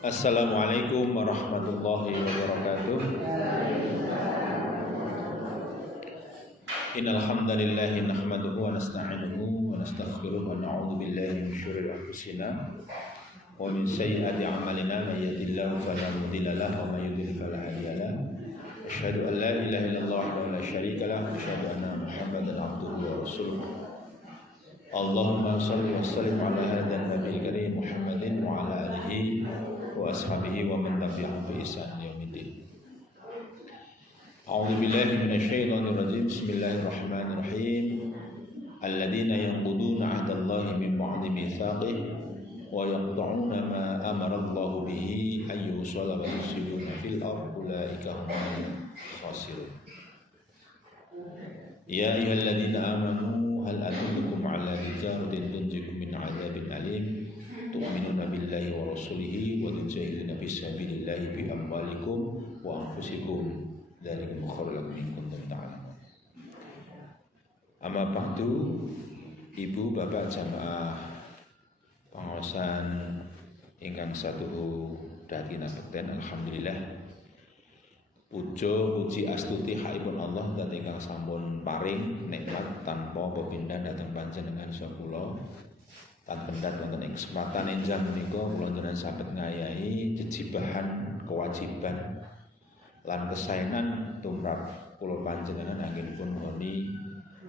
Assalamualaikum warahmatullahi wabarakatuh. Innal hamdalillah nahmaduhu wa nasta'inuhu wa nastaghfiruh wa na'udzu billahi min syururi anfusina wa min sayyiati a'malina may yahdihillahu fala mudilla lahu wa may yudlil fala hadiya lahu. Asyhadu an la ilaha illallah wa la syarika lahu wa asyhadu anna Muhammadan abduhu wa rasuluh. Allahumma shalli wa sallim ala hadzal nabiyil karim Muhammadin wa ala alihi wa ashabihi wa man tabi'ahum bi ihsan yaumiddin. A'udzu billahi minasyaitonir rajim. Bismillahirrahmanirrahim. Alladzina yanquduna 'ahdallahi min ba'di mitsaqihi wa yaqta'una ma amara Allahu bihi ay yusalla wa yufsiduna fil ardi ulaika humul khasirun. Ya ayyuhalladzina amanu hal adullukum 'ala tijaratin tunjikum min 'adzabin alim tu'minuna billahi wa rasulihi wa tujahiduna fi sabilillahi bi amwalikum wa anfusikum dzalikum khairul lakum in kuntum ta'lamun. Amma ba'du, ibu bapak jamaah pengawasan ingkang satuhu dadi bekten, alhamdulillah puji astuti haipun Allah dan ingkang sampun paring nikmat tanpa pepindhan dhateng panjenengan saha kula. Tan pendat wonten ing kesempatan enjang menika kula njenengan saged ngayahi jejibahan kewajiban lan kesaenan tumrap kula panjenengan anggenipun ngoni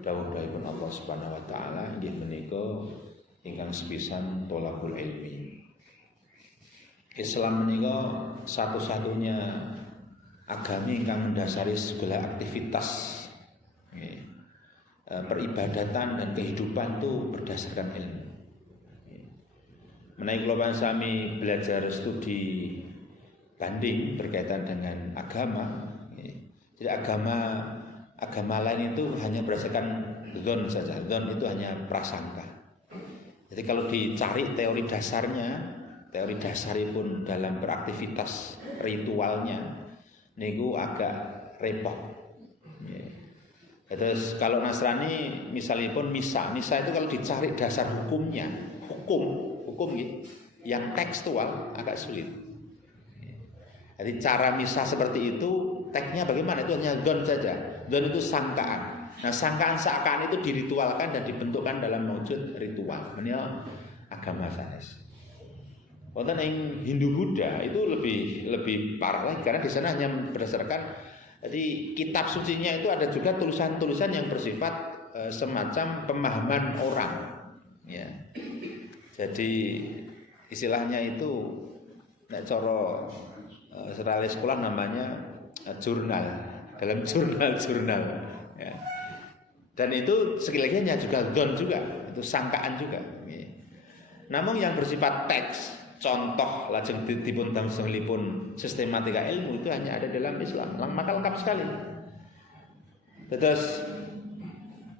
dawuh-dawuhipun Allah Subhanahu wa taala inggih menika ingkang sepisan thalabul ilmi. Islam menika satu-satunya agama ingkang mendasari segala aktivitas peribadatan dan kehidupan itu berdasarkan ilmu. Menawi kula sami belajar studi banding berkaitan dengan agama. Jadi agama lain itu hanya berdasarkan dzon saja. Dzon itu hanya prasangka. Jadi kalau dicari teori dasaripun dalam beraktivitas ritualnya niku agak repot. Terus kalau Nasrani misalipun misa itu kalau dicari dasar hukumnya, hukum yang tekstual agak sulit. Jadi cara misa seperti itu teksnya bagaimana? Itu hanya dzon saja. Dzon itu sangkaan. Nah, sangkaan itu diritualkan dan dibentukkan dalam wujud ritual. Ini agama sanes. Wonten ing Hindu Buddha itu lebih parah lagi karena di sana hanya berdasarkan jadi kitab sucinya itu ada juga tulisan-tulisan yang bersifat semacam pemahaman orang. Ya. Jadi istilahnya itu nek cara serale sekolah namanya jurnal, dalam jurnal ya. Dan itu sekali lagi hanya juga dzon juga, itu sangkaan juga ya. Namun yang bersifat teks, contoh lajeng dipun damselipun sistematika ilmu itu hanya ada dalam Islam. Maka lengkap sekali. Terus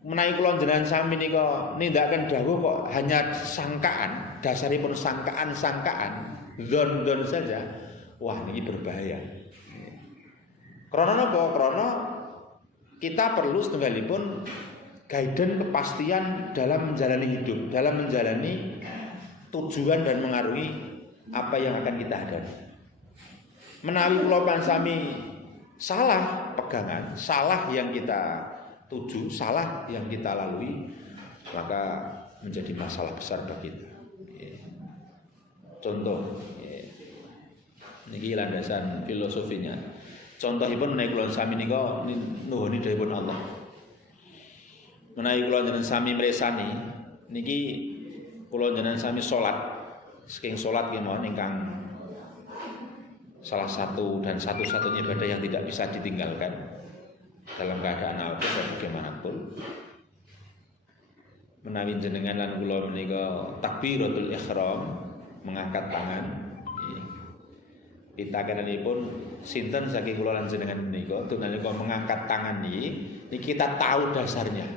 menawi kula njenengan sami nika nindakaken dawuh kok hanya sangkaan, dasaripun sangkaan, dzon saja. Wah, ini berbahaya. Krana napa? Krana kita perlu setunggalipun guidance kepastian dalam menjalani hidup, dalam menjalani tujuan dan mengarungi apa yang akan kita hadapi. Menawi kula sami salah pegangan, salah yang kita tuju, salah yang kita lalui, maka menjadi masalah besar bagi kita. Contoh, niki landasan filosofinya. Contohipun menawi kula sami nika nuhuni dawuhipun Allah. Menawi kula njenengan sami mresani niki kula njenengan sami salat, saking salat kemawon ingkang salah satu dan satu-satunya ibadah yang tidak bisa ditinggalkan dalam keadaan apapun dan bagaimanapun. Menawi jenengan lan kula menika takbiratul ihram, mengangkat tangan. Pitakenanipun sinten saking kula lan jenengan menika nalika mengangkat tangan niki kita tahu dasarnya.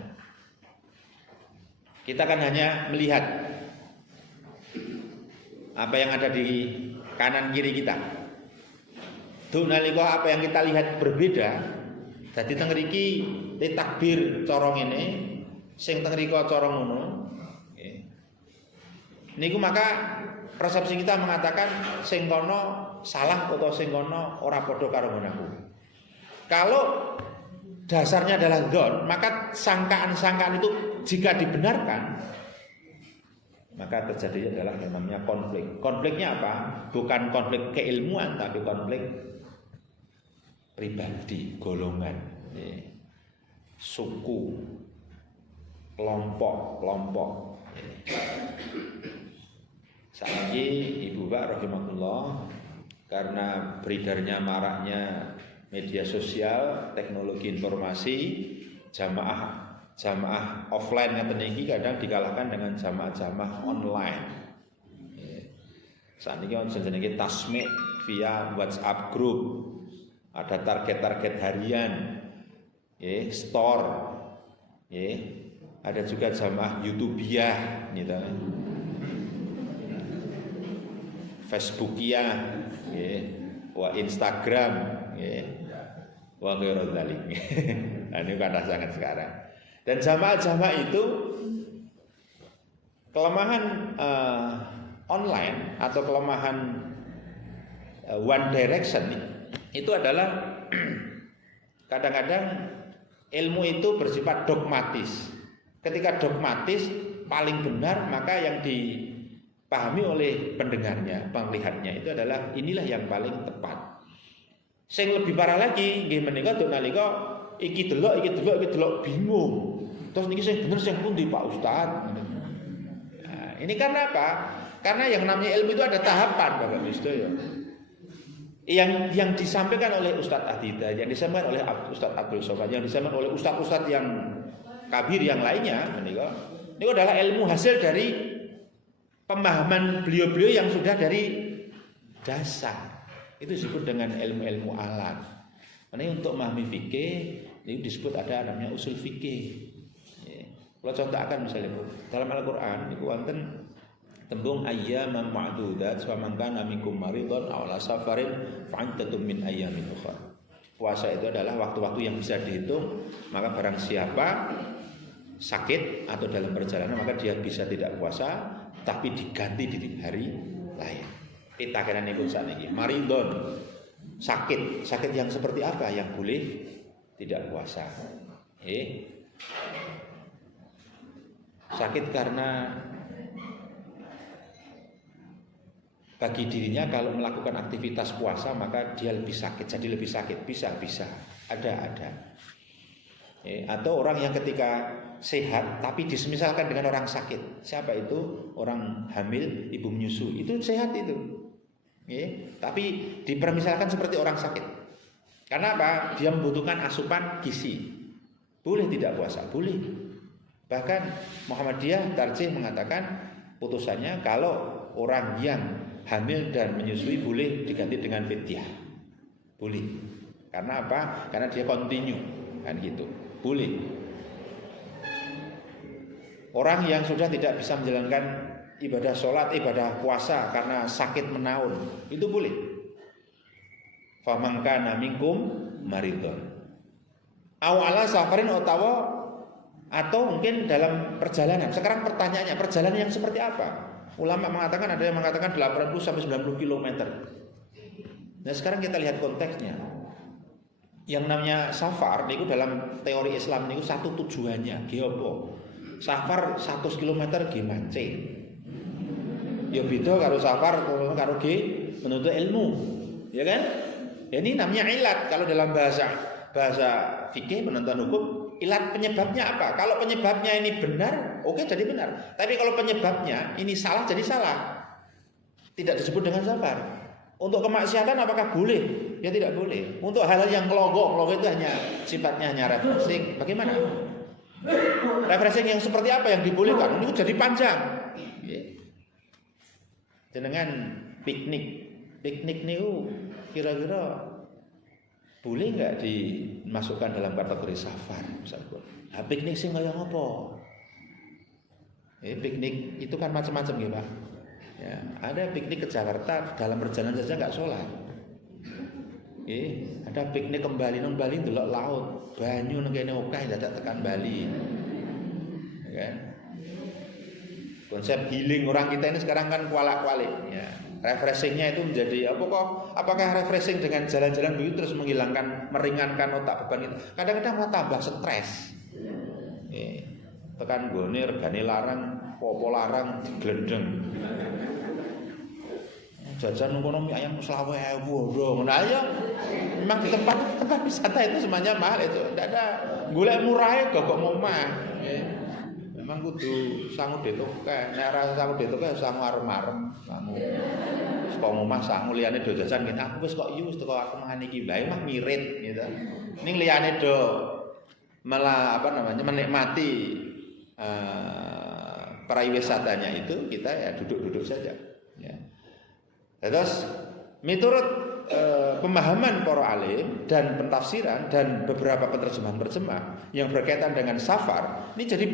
Kita kan hanya melihat apa yang ada di kanan kiri kita. Tuh nalika apa yang kita lihat berbeda, dadi teng mriki takbir cara ngene, sing teng mriko cara ngono. Niku maka persepsi kita mengatakan sing kono salah atau sing kono ora padha karo ngono. Kalau dasarnya adalah dzon, maka sangkaan-sangkaan itu jika dibenarkan, maka terjadi adalah yang namanya konflik. Konfliknya apa? Bukan konflik keilmuan, tapi konflik pribadi, golongan, suku, kelompok. Saiki Ibu Mbak rahimahullah, karena beredarnya maraknya media sosial, teknologi informasi, jamaah offline ngaten iki kadang dikalahkan dengan jamaah online. Saat ini jenenge tasmik via WhatsApp group, ada target-target harian, store, ada juga jamaah YouTubiah, gitu. Facebookia, Instagram, wa ghairu dzalik. Nah, ini kata sangat sekarang. Dan jamaah itu kelemahan online atau kelemahan one direction itu adalah kadang-kadang ilmu itu bersifat dogmatis. Ketika dogmatis paling benar, maka yang dipahami oleh pendengarnya, penglihatnya itu adalah inilah yang paling tepat. Sing lebih parah lagi nggih menika dok nalika iki delok bingung. Terus niki sing bener sing pundi Pak Ustaz? Nah, ini karena apa? Karena yang namanya ilmu itu ada tahapan, Bapak Ibu. Yang disampaikan oleh Ustadz Adida, yang disampaikan oleh Ustadz Abdul Somad, yang disampaikan oleh Ustadz yang kabir yang lainnya, ini adalah ilmu hasil dari pemahaman beliau-beliau yang sudah dari dasar. Itu disebut dengan ilmu-ilmu alat. Ini untuk memahami fikih, ini disebut ada namanya usul fikih. Kalau contohkan misalnya dalam Al-Qur'an niku wonten tembung ayyaman ma'dudat wa man kana minkum maridun aw ala safarin fa'iddatun min ayyamin ukhra. Puasa itu adalah waktu-waktu yang bisa dihitung, maka barang siapa sakit atau dalam perjalanan maka dia bisa tidak puasa tapi diganti di hari lain. Pitakenan niku sakniki maridun, sakit yang seperti apa yang boleh tidak puasa? Sakit karena bagi dirinya kalau melakukan aktivitas puasa maka dia lebih sakit, jadi lebih sakit, bisa ada. Atau orang yang ketika sehat tapi disemisalkan dengan orang sakit. Siapa itu? Orang hamil, ibu menyusui, itu sehat itu. Tapi dipermisalkan seperti orang sakit. Karena apa? Dia membutuhkan asupan gizi. Boleh tidak puasa? Boleh. Bahkan Muhammadiyah Tarjih mengatakan putusannya kalau orang yang hamil dan menyusui boleh diganti dengan fidyah. Boleh. Karena apa? Karena dia continue, kan gitu. Boleh. Orang yang sudah tidak bisa menjalankan ibadah sholat, ibadah puasa karena sakit menaun, itu boleh. Faman kana minkum maridun aw ala safarin atau mungkin dalam perjalanan. Sekarang pertanyaannya, perjalanan yang seperti apa? Ulama mengatakan, ada yang mengatakan 80 sampai 90 km. Nah, sekarang kita lihat konteksnya. Yang namanya safar niku dalam teori Islam niku satu tujuannya, nggih apa? Safar 100 km nggih mancing. Ya beda karo safar karo menuntut ilmu. Ya kan? Ya, ini namanya ilat kalau dalam bahasa fikih penuntut hukum. Ilat penyebabnya apa? Kalau penyebabnya ini benar, oke jadi benar. Tapi kalau penyebabnya ini salah, jadi salah. Tidak disebut dengan safar. Untuk kemaksiatan apakah boleh? Ya tidak boleh. Untuk hal-hal yang kelogok itu hanya sifatnya hanya refreshing. Bagaimana? Refreshing yang seperti apa yang dibolehkan? Ini jadi panjang. Dengan piknik ini kira-kira boleh nggak dimasukkan dalam kategori safar misalnya? Piknik sih nggak yang apa? Piknik itu kan macam-macam ya Pak. Ya, ada piknik ke Jakarta dalam perjalanan saja nggak sholat. Ada piknik kembali nang Bali delok laut, banyu nang kene akeh dadak tekan Bali. Ya kan? Konsep healing orang kita ini sekarang kan kuala-kualik ya. Refreshingnya itu menjadi apakah refreshing dengan jalan-jalan begitu terus menghilangkan, meringankan otak beban itu? Kadang-kadang malah tambah stres. Tekan gone regane larang, popo larang diglendeng. Jajan ekonomi ayam 20.000 dong. Nah ya memang di tempat wisata itu semuanya mahal itu. Tidak ada golek murah kok omah. Memang kudu sangu detoke. Nek ora sangu detoke sangu arem-arem, sangu. Saka omah sangu liyane do jajan ngene aku wis kok wis teko aku mangan iki bae mah ngirit gitu. Ning liyane do malah menikmati pariwisatanya itu kita ya duduk-duduk saja ya. Terus menurut pemahaman para alim dan pentafsiran dan beberapa penerjemahan yang berkaitan dengan safar ini jadi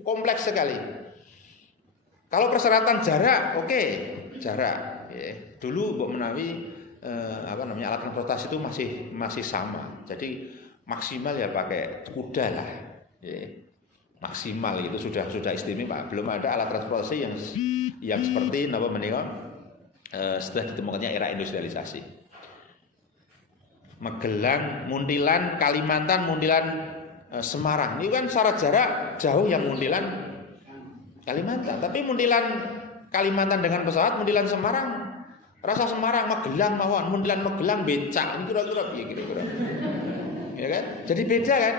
kompleks sekali. Kalau persyaratan jarak, oke, jarak. Ya. Dulu Mbok Menawi alat transportasi itu masih sama. Jadi maksimal ya pakai kuda lah. Ya. Maksimal itu sudah istimewa. Belum ada alat transportasi yang seperti napa menika setelah ditemukannya era industrialisasi. Magelang, Muntilan, Kalimantan, Muntilan, Semarang. Ini kan syarat jarak jauh yang Muntilan Kalimantan. Tapi Muntilan Kalimantan dengan pesawat, Muntilan Semarang, rasa Semarang Magelang mawon, Muntilan Magelang becak. Ini kira-kira piye kira-kira. Ya kan? Jadi beda kan?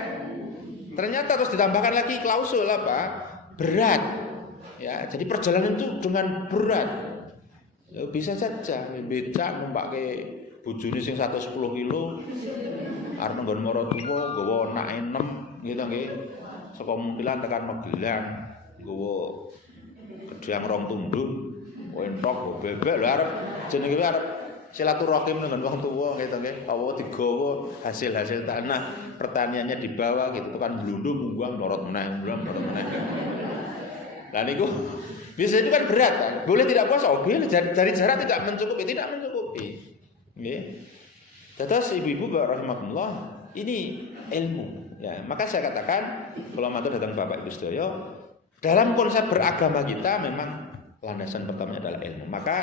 Ternyata terus ditambahkan lagi klausul berat. Ya, jadi perjalanan itu dengan berat. Ya, bisa saja becak numpake bojone sing 110 kilo arep nggon Maratuwa nggawa anake 6 gitu nggih. Saka Muntilan tekan Magelang nggawa gedang rong tunduk, entok bebek lho arep jenenge arep silaturahim dengan wong tuwa gitu nggih. Apa digawa hasil-hasil tanah pertaniannya dibawa gitu kan blundung mungguang lorot meneh. Lah niku biasanya itu kan berat kan. Boleh tidak puasa, boleh dari jarak tidak mencukupi. Nggih. Terus ibu-ibu rahimahullah, ini ilmu ya. Maka saya katakan kalau matur datang Bapak Ibu sedaya, dalam konsep beragama kita memang landasan pertamanya adalah ilmu. Maka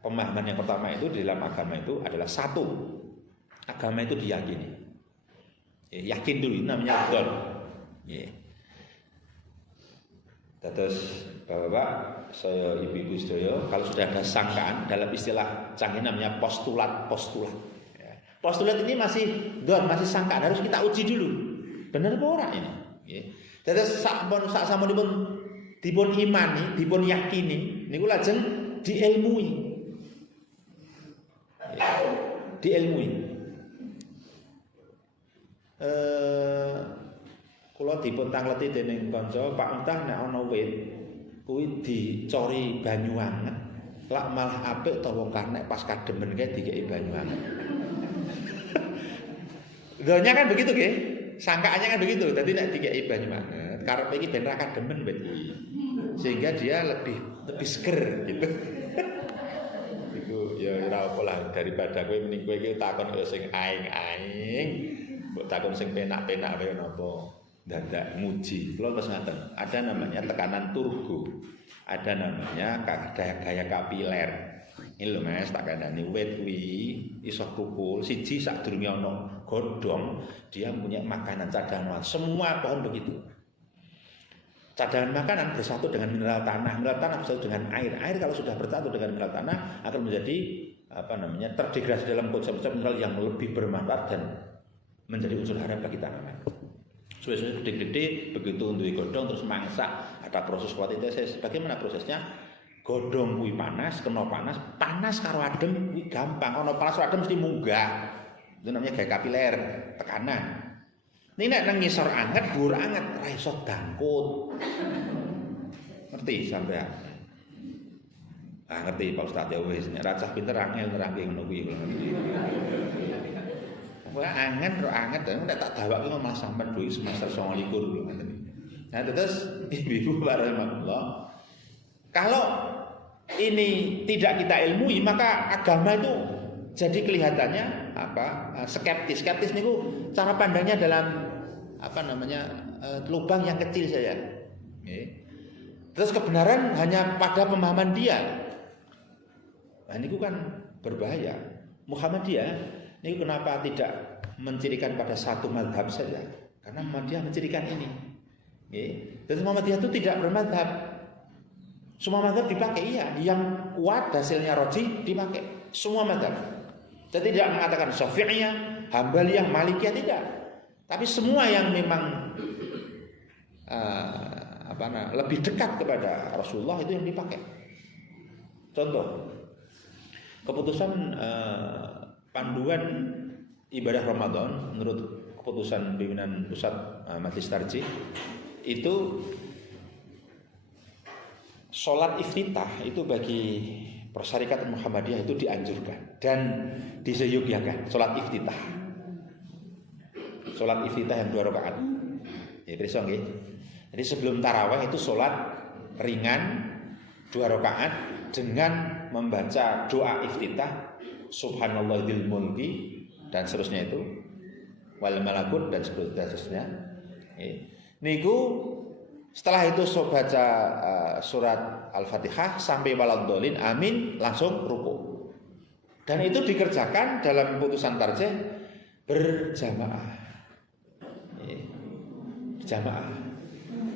pemahaman yang pertama itu di dalam agama itu adalah satu. Agama itu diyakini. Ya, yakin dulu namanya dzon. Ya. Terus Bapak, saya ibu-ibu sedaya, kalau sudah ada sangkaan dalam istilah canggih namanya postulat. Ya. Postulat ini masih sangkaan, harus kita uji dulu. Benar apa ora ini? Ya. Terus sasampunipun dipun imani, dipun yakini, niku lajeng diilmui. Ya. Diilmui. Kula dipun tangleti dening kanca, Pak Entah nek ana wit kuwi dicori banyu anget. Lak malah apik ta wong karnek pas kademen kae dikeki banyu anget. Donya kan begitu nggih. Sangkaannya kan begitu. Dadi nek dikeki banyu anget, karepe iki ben ra kademen wit kuwi. Sehingga dia lebih seger gitu. Iku ya ora apa lah daripada kowe mending kowe iki takon kaya sing aing-aing, mbok takon sing penak-penak kaya napa. Dadak muji, kalau pas ngaten, ada namanya tekanan turbo, ada namanya gaya kapiler. Ini lho Mas, tak kandhani wit kuwi iso tukul siji sadurunge ana godhong, dia punya makanan cadangan. Semua pohon begitu. Cadangan makanan bersatu dengan mineral tanah bersatu dengan air. Air kalau sudah bersatu dengan mineral tanah akan menjadi terdegradasi dalam konsep mineral yang lebih bermanfaat dan menjadi unsur hara bagi tanaman. Suwe-suwe gede-gede begitu untuk godhong terus mangsak, ada proses kualitas. Bagaimana prosesnya? Godhong kuwi panas, kena panas karo adem kuwi gampang. Ana panas karo adem mesti munggah. Itu namanya gaya kapiler, tekanan. Ini nek nang ngisor anget, dhuwur anget, ra iso dangkut. Ngerti sampean? Ngerti Pak Ustaz ya wis nek ra cah pinter angel nerangke ngono kuwi. Wah anget nek tak dawake malah sampean duit semester 29 lho ngeten. Nah terus ibu-ibu rahimahullah, kalau ini tidak kita ilmui maka agama itu jadi kelihatannya skeptis niku cara pandangnya dalam lubang yang kecil saja. Terus kebenaran hanya pada pemahaman dia. Nah, ini kan berbahaya. Muhammadiyah ini kenapa tidak mencirikan pada satu mazhab saja? Karena Muhammadiyah mencirikan ini. Dan Muhammadiyah itu tidak bermadhab. Semua mazhab dipakai, iya. Yang kuat hasilnya roji dipakai. Semua mazhab. Jadi tidak mengatakan Syafi'iyah, Hambaliyah, Malikiyah, tidak. Tapi semua yang memang lebih dekat kepada Rasulullah itu yang dipakai. Contoh, keputusan panduan ibadah Ramadan menurut keputusan pimpinan pusat Majelis Tarjih itu sholat iftitah itu bagi Persyarikatan Muhammadiyah itu dianjurkan dan diseyogyakan sholat iftitah. Sholat iftitah yang 2 rakaat. Ya, bersong ya. Jadi sebelum tarawih itu sholat ringan 2 rakaat dengan membaca doa iftitah Subhanallahil mulki dan seterusnya itu wal malakut dan seterusnya. Niku setelah itu baca surat Al-Fatihah sampai waladhdallin amin langsung ruku. Dan itu dikerjakan dalam putusan tarjih berjamaah. Jamaah.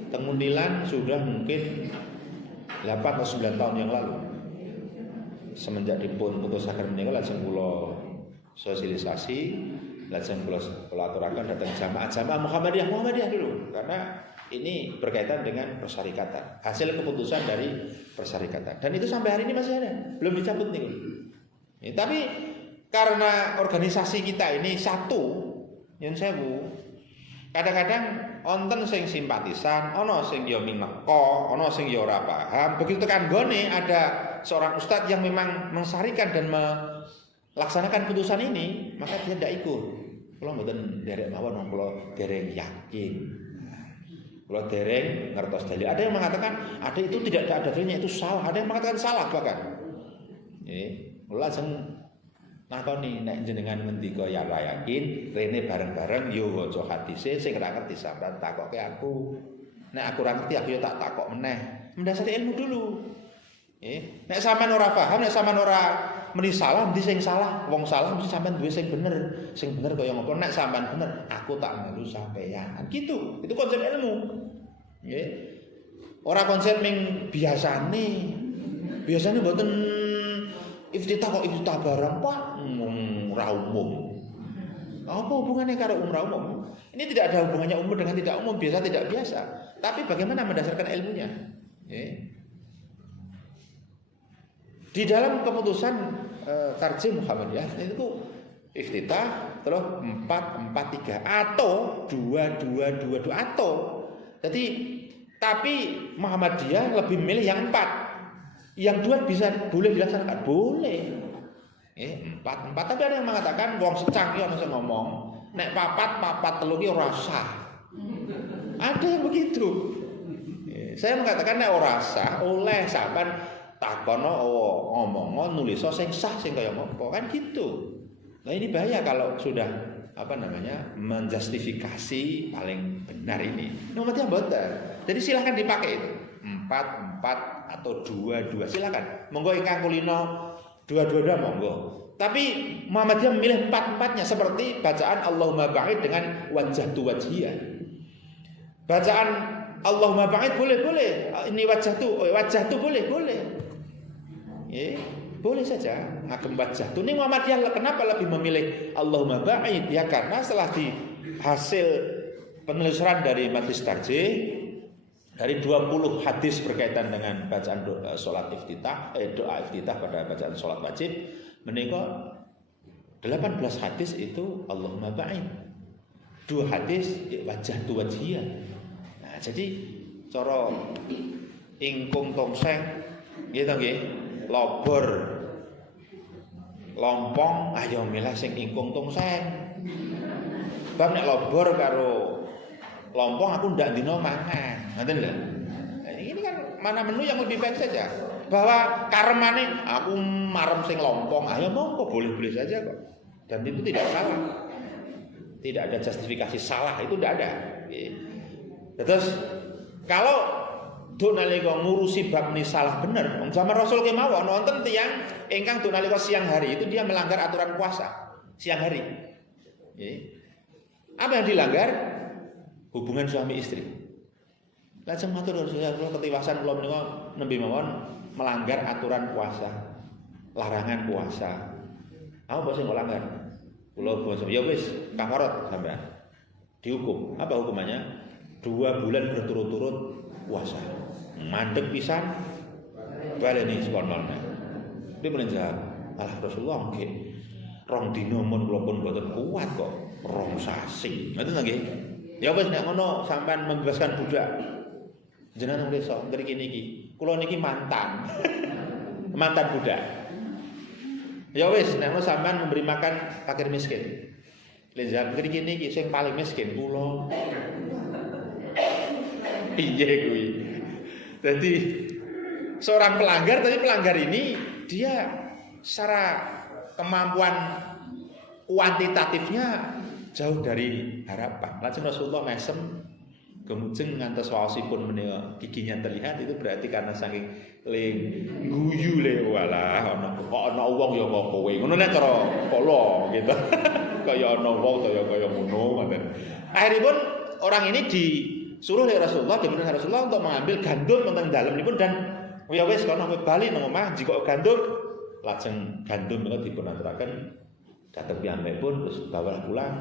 Temunilan sudah mungkin 8 atau 9 tahun yang lalu. Semenjak dipun putusaken menika lajeng kula sosialisasi, lajeng kula aturaken datang jamaah Muhammadiyah dulu karena ini berkaitan dengan persyarikatan. Hasil keputusan dari persyarikatan. Dan itu sampai hari ini masih ada, belum dicabut nih. Tapi karena organisasi kita ini satu, nyun sewu. Kadang-kadang onten sing simpatisan, ono sing yo mineko, ono sing yo ora paham. Begitu tekan gone ada seorang ustadz yang memang mensarikan dan melaksanakan putusan ini, maka dia tidak ikut. Kalau mboten derek mawon, kalau dereng yakin. Kalau dereng ngertos dalil. Ada yang mengatakan ada itu tidak ada dalilnya, itu salah. Ada yang mengatakan salah bahkan. Langsung nakoni nek jenengan ngendika ya ora yakin, rene bareng-bareng yo waca hadise sing ora ngerti sampean takoke aku. Nek aku ora ngerti aku yo tak takok meneh. Mendasari ilmu dulu. Nek sampean ora paham, nek sampean ora meni salah, mesti sing salah. Wong salah mesti sampean duwe sing bener. Sing bener kaya ngopo? Nek sampean bener, aku tak melu sampeyan. Gitu. Itu konsep ilmu. Nggih. Ora konsep ming biasane. Biasane mboten iftitah kok iftitah barang, Pak. Ora umum. Apa hubungannya karo umum? Ini tidak ada hubungannya umum dengan tidak umum, biasa tidak biasa. Tapi bagaimana mendasarkan ilmunya? Di dalam keputusan tarjih Muhammadiyah itu iftitah terus 4-4-3 atau 2-2-2 atau. Jadi tapi Muhammadiyah lebih milih yang 4. Yang 2 bisa boleh dilaksanakan, boleh. 4 tapi ada yang mengatakan wong secang iki ana sing ngomong nek papat telu ki ora sah. Ada yang begitu. Saya mengatakan nek ora sah oleh sampean takono ngomong nulis sing sah sing kaya ngopo kan gitu. Nah ini bahaya kalau sudah menjustifikasi paling benar ini. Nomornya mboten. Jadi silahkan dipakai itu. 4 atau 2 silakan. Monggo ingkang kulino 2 monggo. Tapi Muhammadiyah memilih 4-4-nya seperti bacaan Allahumma ba'id dengan wajhatu wajhiyah. Bacaan Allahumma ba'id boleh. Ini wajhatu boleh. Boleh saja ngagem wajhatu. Ini Muhammadiyah kenapa lebih memilih Allahumma ba'id? Ya karena setelah di hasil penelusuran dari Majelis Tarjih dari 20 hadis berkaitan dengan bacaan doa iftitah pada bacaan sholat wajib, menika 18 hadis itu Allahumma ba'id. 2 hadis wajhatu wajhiyah. Nah, jadi cara ingkung tongseng gitu nggih, lobor lompong ayo milih sing ingkung tongseng. Bab nek lobor karo lompong aku ndak dino mangan. Ngoten lho. Ini kan mana menu yang lebih baik saja. Bahwa karmane aku marem sing lompong, ayo monggo boleh-boleh saja kok. Dan itu tidak salah. Tidak ada justifikasi salah, itu tidak ada. Terus kalau duk nalika ngurusi bab ini salah bener. Wong zaman Rasul kemawon wonten tiyang ingkang duk nalika siang hari itu dia melanggar aturan puasa siang hari. Apa yang dilanggar? Hubungan suami istri. Lajeng matur Rasulullah ketiwasan kula menika nembe mawon melanggar aturan puasa, larangan puasa. Apa sing kok langgar? Kula basa ya wis kafarat sampean. Dihukum. Apa hukumannya? 2 bulan berturut-turut puasa. Mandek pisan baleni sekonolne. Dia menjawab, "Alah Rasulullah nggih. Rong dina mun kula pun mboten kuat kok. Rong sasi." Ngoten nggih. Ya wis nek ngono sampean membebaskan budak. Jenengan mriksa ngriki niki. Kula niki mantan. Mantan budak. Ya wis nek ngono sampean memberi makan fakir miskin. Lha ngriki niki sing paling miskin kula. Piye kuwi? Jadi seorang pelanggar, tapi pelanggar ini dia secara kemampuan kuantitatifnya jauh dari harapan. Lajeng Rasulullah mesem gemujeng ngantos waosipun menika giginya terlihat, itu berarti karena saking guyu le walah ana wong ya kok kowe. Ngono nek cara kala gitu. Kaya ana wong kaya ngono ngoten. Akhiripun orang ini disuruh oleh Rasulullah, diperintah Rasulullah untuk mengambil gandum tentang dalemipun dan ya wis kono bali nang omah jika gandum lajeng gandum menika dipun aturaken dhateng piyambakipun terus bawa pulang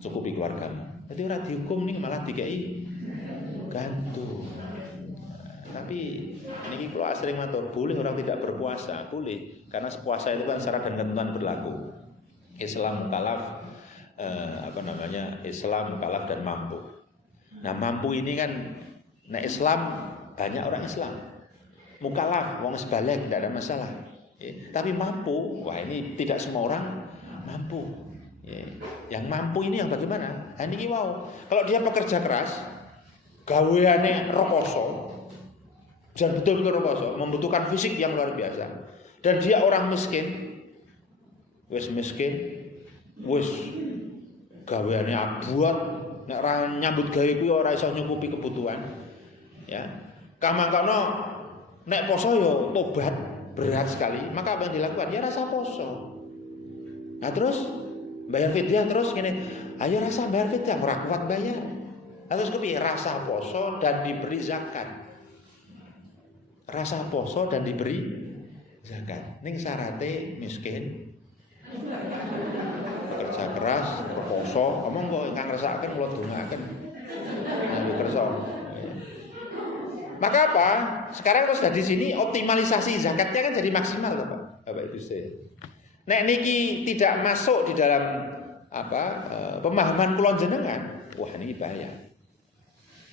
cukupi keluarga. Jadi ora dihukum nih malah dikei gandum. Tapi niki kula asring matur, boleh orang tidak berpuasa, boleh karena puasa itu kan syarat dan ketentuan berlaku. Islam mukallaf Islam mukallaf dan mampu. Nah mampu ini kan, nah Islam banyak orang Islam mukallaf, wong sebalik tidak ada masalah. Tapi mampu, wah ini tidak semua orang mampu. Yang mampu ini yang bagaimana? Nah, ini wow. Kalau dia pekerja keras, gaweane rekoso, dan betul-betul rekoso, membutuhkan fisik yang luar biasa. Dan dia orang miskin, miskin, gaweane abuat. Nek ora nyambut gawe kuwi ora iso nyukupi kebutuhan. Ya. Kamangkana nek poso ya tobat berat sekali, maka apa yang dilakukan? Ya rasa poso. Nah terus bayar fidyah terus gini, ayo rasa bayar fidyah ora kuat bayar. Terus kepiye? Rasa poso dan diberi zakat. Rasa poso dan diberi zakat. Ning syarate miskin. Kerja keras, berposo, omong kok ingkang ngrasakaken kula dongaaken. Nganggo kersa. Maka apa? Sekarang terus dari sini optimalisasi zakatnya kan jadi maksimal loh, Pak. Bapak Ibu saya. Nek niki tidak masuk di dalam pemahaman kula jenengan, wah ini bahaya.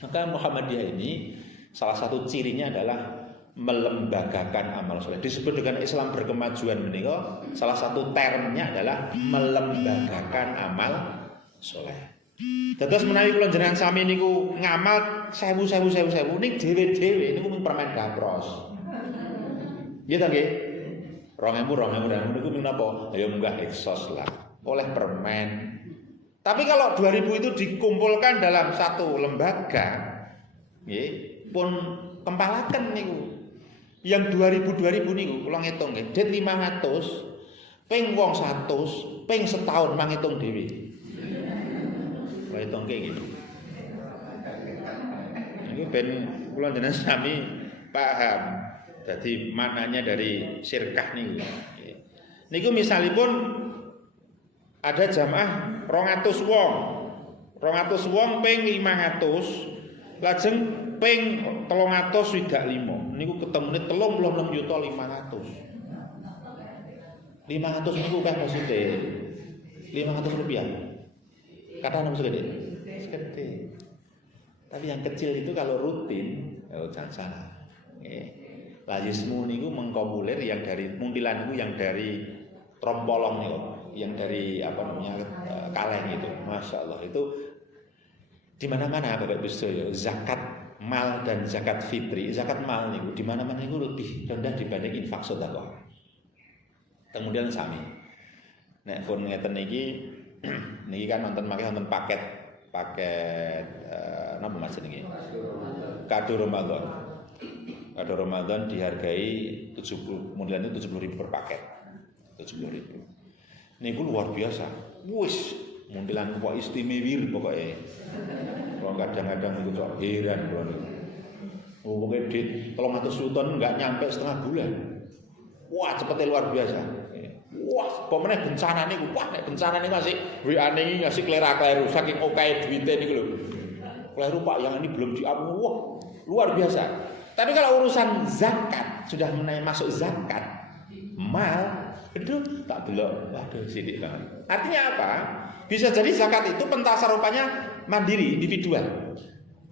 Maka Muhammadiyah ini salah satu cirinya adalah melembagakan amal soleh. Disebut dengan Islam berkemajuan menika, salah satu termnya adalah melembagakan amal soleh. Terus menawi kula jenengan sami niku ngamal 1000 ning dhewe-dhewe niku mung permen gapros. Nggih ta nggih? 2000 niku mung napa? Ya munggah eksos lah. Oleh permen. Tapi kalau 2000 itu dikumpulkan dalam satu lembaga, nggih, pun kempalaken niku. Yang 2000 niku kula ngitung nggih, det 500 ping wong 100 ping setahun manghitung dhewe. Kula hitungke iki. Iki ben kula jenengan sami paham. Jadi maknanya dari sirkah niku. Niku misalipun ada jamaah 200 wong. 200 wong ping 500 lajeng ping 305 niku ketemune 36.500.000. 500 niku kan maksudnya 500 rupiah. Kata nama segede. Tapi yang kecil itu kalau rutin, jangan salah. Lazismu niku mengkomulir yang dari muntilan niku yang dari trompolong niku, yang dari kaleng itu. Masya Allah itu di mana-mana Bapak Ibu sedaya zakat mal dan zakat fitri, zakat mal niku di mana-mana niku lebih rendah dibanding infak sedekah. Kemudian sami. Nek pun ngeten niki kan nonton paket napa Mas niki? Kado Ramadan. Kado Ramadan dihargai 70, modalnya 70.000 per paket. 70.000. Niku luar biasa. Wis, modelan kok istimewa pokoknya. Kalau kadang-kadang itu kok heran kalau niku. Pokoknya di 300 juta enggak nyampe setengah bulan. Wah, cepetnya luar biasa. Wah, pemenang bencana niku. Wah, nek bencana niku ngasih WA ning ngasih kleru saking okae duite niku lho. Kleru Pak, yang ini belum diamu. Wah, luar biasa. Tapi kalau urusan zakat, sudah masuk zakat, mal, aduh, tak belok, waduh, sidik banget. Artinya apa? Bisa jadi zakat itu pentasarufannya mandiri, individual.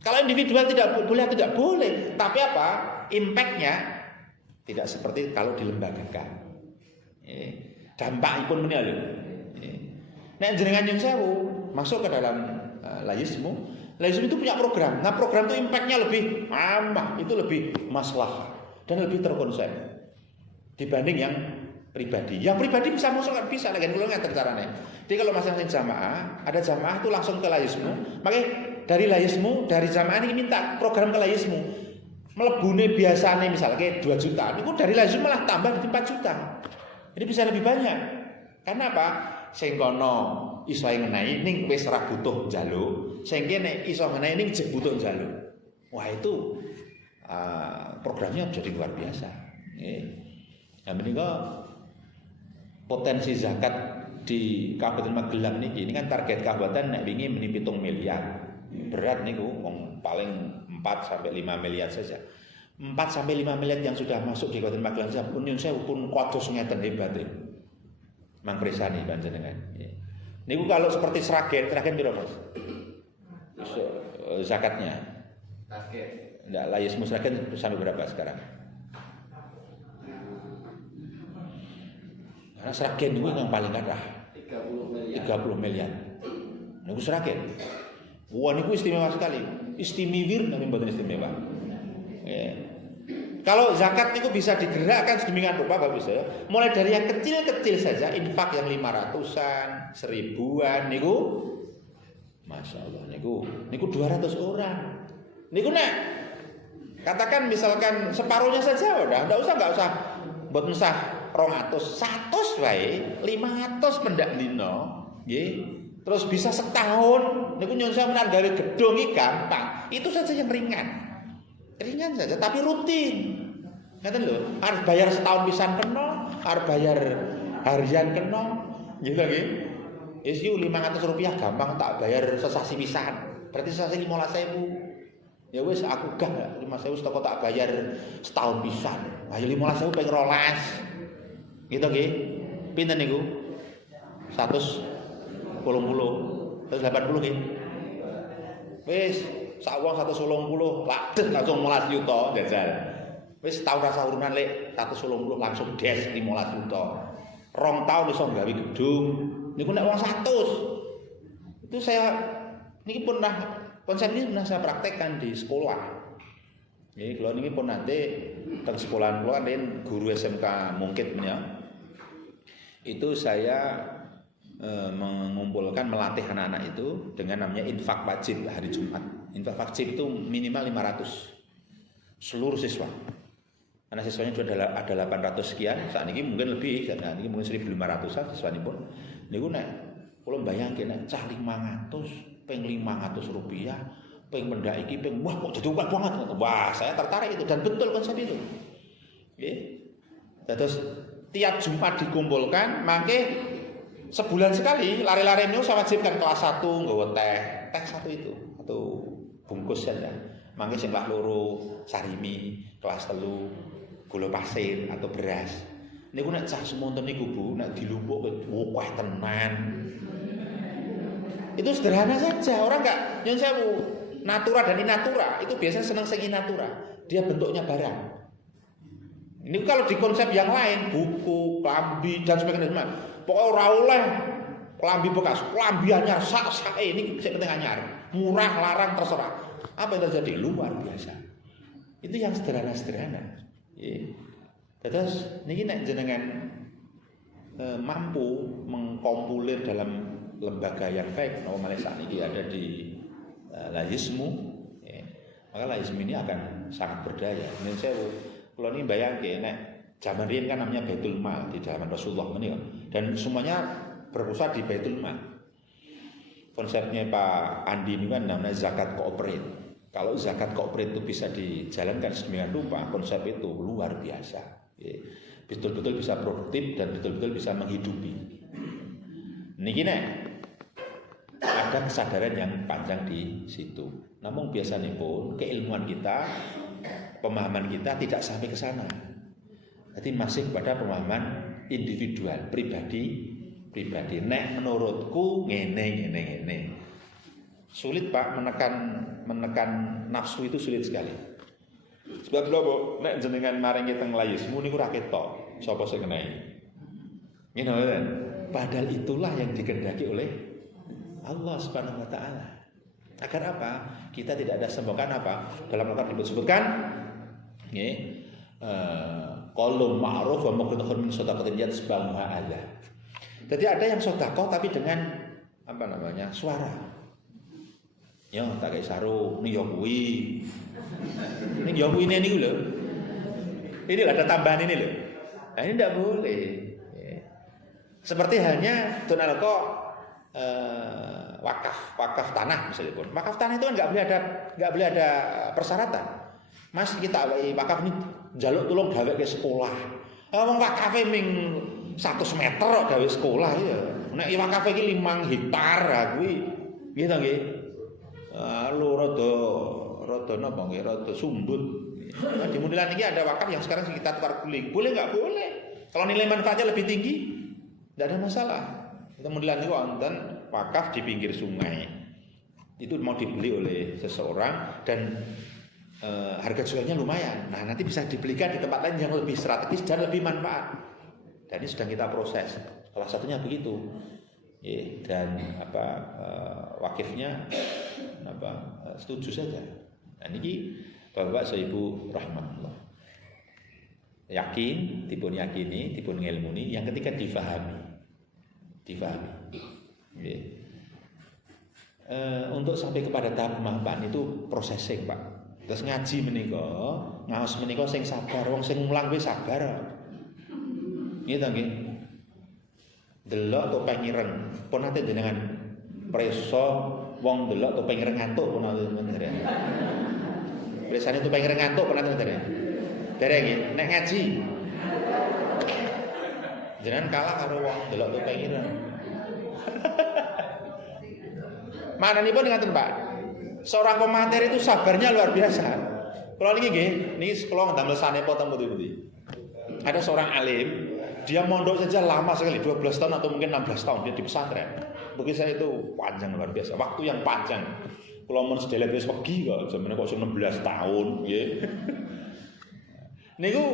Kalau individual tidak boleh. Tapi apa? Impactnya tidak seperti kalau dilembagakan. Dampaknya pun menilai. Nah, jenengan yang sewu masuk ke dalam layismu. Layismu itu punya program. Nah, program itu impactnya lebih aman, itu lebih maslahat dan lebih terkonsep dibanding yang pribadi. Yang pribadi bisa masuk kan bisa, lagi kalau nggak caranya. Jadi kalau masing-masing jamaah, ada jamaah itu langsung ke layismu. Makanya dari layismu, dari jamaah ini minta program ke layismu. Melebune biasanya misalnya kayak 2 juta, itu dari layismu malah tambah jadi 4 juta. Jadi bisa lebih banyak. Karena apa? Sing kono iso ngenai ning wis ora butuh njaluk, sing kene iso ngenai ning jek butuh njaluk. Wah, itu programnya jadi luar biasa. Nah, menika potensi zakat di Kabupaten Magelang niki, ini kan target kabupaten nek wingi meni 7 miliar. Berat niku paling 4 sampai 5 miliar saja. 4 sampai 5 miliar yang sudah masuk di Kabupaten Magelang saja pun nyun sewu pun kados ngeten hebate. Mangkrisani panjenengan. Niku kalau seperti Sragen piro, Mas? Zakatnya. Target. Enggak, layismu Sragen sampai berapa sekarang? Karena Sragen itu yang paling kathah. 30 miliar. Niku Sragen. Wah, niku istimewa sekali. Istimewir tapi mboten istimewa. Kalau zakat itu bisa digerakkan sedemikian rupa bagus ya. Mulai dari yang kecil-kecil saja, infak yang 500-an, 1000-an niku Masya Allah niku 200 orang. Niku nek katakan misalkan separuhnya saja udah, enggak usah mboten usah 200, 100 wae, 500 pendak dino, nggih. Terus bisa setahun niku nyun saya menandari gedung iki gampang. Itu saja yang ringan saja tapi rutin. Ngaten lho, harus bayar setahun pisan kena, harus bayar harian kena, gitu nggih. Wis yo 500 rupiah gampang tak bayar sesasi pisan. Berarti sesasi 15.000. Ya wis aku gah 5.000 toko tak bayar setahun pisan. Ayo 15.000 ping 12. Gitu nggih. Pinten niku? 180. 180 nggih. Wis sak wong 180 ladet langsung 15 juta jajal. Wis tau rasa urunan lek 180 langsung des 15 juta. 2 tahun iso gawe gedung. Niku nek wong 100. Itu saya niki pernah konsep ini pernah saya praktekkan di sekolah. Nggih, kalau niki pun nanti teng sekolahan kula nen guru SMK Mungkit ya. Itu saya mengumpulkan melatih anak-anak itu dengan namanya infak wajib hari Jumat. Infak wajib itu minimal 500 seluruh siswa. Karena siswanya itu ada 800 sekian, saat ini mungkin lebih, karena ini mungkin 1.500-an siswanya pun. Niku nek kula mbayangke nek cah 500 ping 500 rupiah, ping pendak iki ping wah kok jadi akeh banget. Wah, saya tertarik itu dan betul konsep itu. Nggih. Terus tiap Jumat dikumpulkan, mangke sebulan sekali lari-lari niku saya wajibkan kelas 1 nggawa teh 1 itu atau bungkus saja. Mangke sing kelas 2 sarimi, kelas 3 gula pasir atau beras. Niku nek cah semonten niku Bu, nek dilumpuk akeh tenan. Itu sederhana saja, orang enggak nyun sewu. Natura dan inatura itu biasanya senang sing inatura. Dia bentuknya barang. Ini kalau di konsep yang lain, buku, klambi dan sebagainya. Pokoknya ora oleh klambi bekas, klambi anyar sak-sak ini sing penting anyar. Murah, larang terserah. Apa yang terjadi? Luar biasa. Itu yang sederhana-sederhana. Terus niki nek jenengan mampu mengkompulir dalam lembaga yang baik, malah saat ini ada di Layismu, maka Layismu ini akan sangat berdaya. Nen sewu. Kula niki bayangke nek zaman riyen kan namanya Baitul Mal di zaman Rasulullah menika dan semuanya berpusat di Baitul Mal. Konsepnya Pak Andi ini kan namanya zakat kooperit. Kalau zakat kooperit itu bisa dijalankan sedemikian rupa, konsep itu luar biasa. Betul-betul bisa produktif dan betul-betul bisa menghidupi. Niki nek ada kesadaran yang panjang di situ. Namun biasanya pun keilmuan kita, pemahaman kita tidak sampai ke sana. Jadi masih pada pemahaman individual, pribadi. Nek menurutku ngene. Sulit Pak menekan nafsu itu sulit sekali. Sebab lho Bu, nek jenengan maringi teng mlayu semu niku ra ketok sapa sing ngenai. Ngene kan? Padahal itulah yang dikehendaki oleh Allah Subhanahu wa taala. Agar apa? Kita tidak ada sembokan apa? Dalam Al-Qur'an disebutkan nggih qaulun ma'ruf wa maqdhun min shadaqatin yatsbaha ada. Jadi ada yang sedekah tapi dengan apa namanya? Suara. Ya, tak kayak sarung, ini ya kuwi. Ini ya kuwi niku lho. Ini ada tambahan ini lho. Nah, ini tidak boleh. Seperti halnya donal kok wakaf tanah misalnya pun. Wakaf tanah itu kan nggak boleh ada persyaratan. Mas kita wakaf ini jaluk tulung gawe ke sekolah. Wong wakafe ming 100 meter kok gawe sekolah ya. Nek wakafe iki 5 hektar kuwi nggih to nggih. Lho rada napa nggih rada sumbut. Nah, di Mundilan ini ada wakaf yang sekarang sekitar tukar guling. Boleh nggak boleh? Kalau nilai manfaatnya lebih tinggi, tidak ada masalah. Kita Mundilan itu wonten wakaf di pinggir sungai. Itu mau dibeli oleh seseorang dan harga jualnya lumayan. Nah, nanti bisa dibelikan di tempat lain yang lebih strategis dan lebih manfaat. Dan ini sedang kita proses. Salah satunya begitu. Dan wakifnya setuju saja. Nah, ini Bapak Ibu rahmatullah. Yakin, dipun yakini, dipun ngilmuni, yang ketiga difahami. Untuk sampai kepada tahap pemahaman itu prosesing Pak. Terus ngaji menika, ngaos menika sing sabar, wong sing mulang wis sabar. Nggih ta nggih. Delok topeng ireng, pun nate jenengan preso wong delok topeng ireng ngantuk pun nate jenengan. Presane topeng ireng ngantuk pun nate jenengan. Dereng nggih, nek ngaji. Jenengan kalah karo wong delok topeng ireng. Mananipun ngaten Pak. Seorang pemateri itu sabarnya luar biasa. Kalau niki nggih, niki kula ndamel sanepa teng pundi-pundi. Ada seorang alim, dia mondok saja lama sekali, 12 tahun atau mungkin 16 tahun dia di pesantren. Bagi saya itu panjang luar biasa, waktu yang panjang. Kalau mun sedelek wis pegi kok, jamane kok 16 tahun, nggih. Niku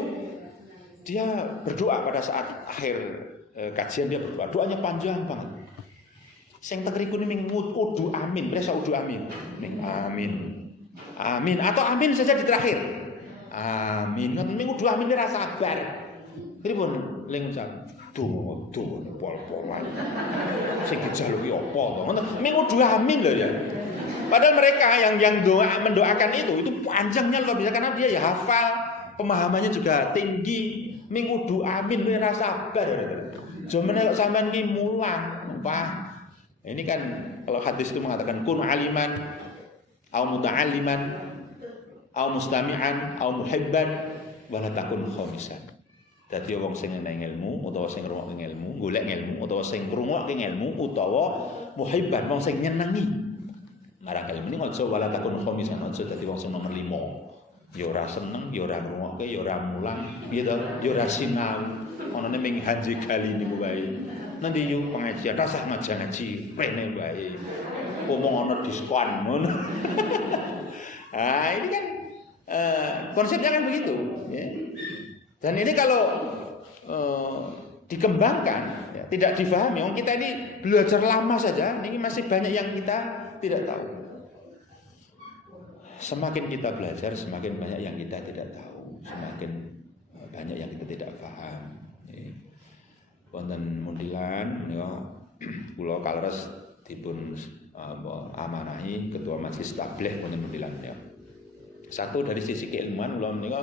dia berdoa pada saat akhir kajian dia berdoa. Doanya panjang banget. Sing teng riku ning udu amin, berasa udu amin. Ning amin. Amin atau amin saja di terakhir. Amin. Ning udu amin ora sabar. Pripun ling ucap donga pol-polan. Sing dijaluki apa to? Ngoten. Ning udu amin lho ya. Padahal mereka yang mendoakan itu panjangnya luar biasa karena dia ya hafal, pemahamannya juga tinggi. Ning udu amin ora sabar. Jomene kok sampean ki mulang, Pak. Ini kan kalau hadis itu mengatakan kun aliman au muta'alliman au mustami'an au muhibban wala takun khamisan. Dadi wong sing ngeneng ilmu utawa sing ngrungokke ilmu, golek ilmu utawa sing ngrungokke ilmu utawa muhibban wong sing nyenengi. Marang ilmu ini aja wala takun khamisan, aja dadi wong sing nomor 5. Ya ora seneng, ya ora ngrungokke, ya ora mulang, ya ora sinau. Onone ming hanji gali niku wae. Nanti yuk pengajian rasa ngaji rene bae. Ngomong ana diskon ngono. Nah, ini kan konsepnya kan begitu, ya. Dan ini kalau dikembangkan, ya, tidak difahami. Kita ini belajar lama saja, ini masih banyak yang kita tidak tahu. Semakin kita belajar, semakin banyak yang kita tidak tahu, semakin banyak yang kita tidak paham. Wonten Mundilan ya kula kaleres dipun amanahi ketua majelis tabligh wonten Mundilan ya. Satu dari sisi keilmuan kula menika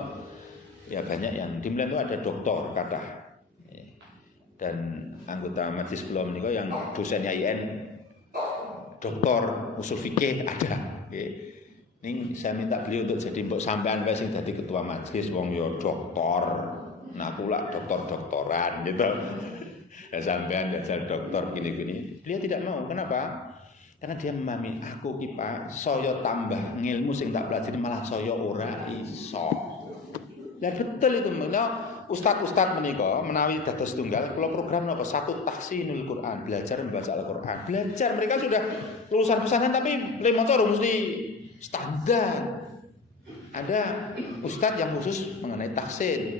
ya banyak yang di Mlen itu ada doktor kathah. Dan anggota majelis kula menika yang dosen IAIN doktor usul fikih ada. Ini saya minta beliau untuk jadi mbok sampean wae sing dadi ketua majelis wong ya doktor. Nah pula doktor-doktoran gitu. Ya sampean dasar doktor gini-gini. Beliau tidak mau. Kenapa? Karena dia memahami aku ki Pak saya tambah ngilmu sing tak pelajari malah saya ora iso. Ya betul itu menika ustaz-ustaz menika menawi dados tunggal kula program napa satu tahsinul Quran, belajar membaca Al-Qur'an. Belajar mereka sudah lulusan pesantren tapi le maca mesti standar. Ada ustaz yang khusus mengenai tahsin.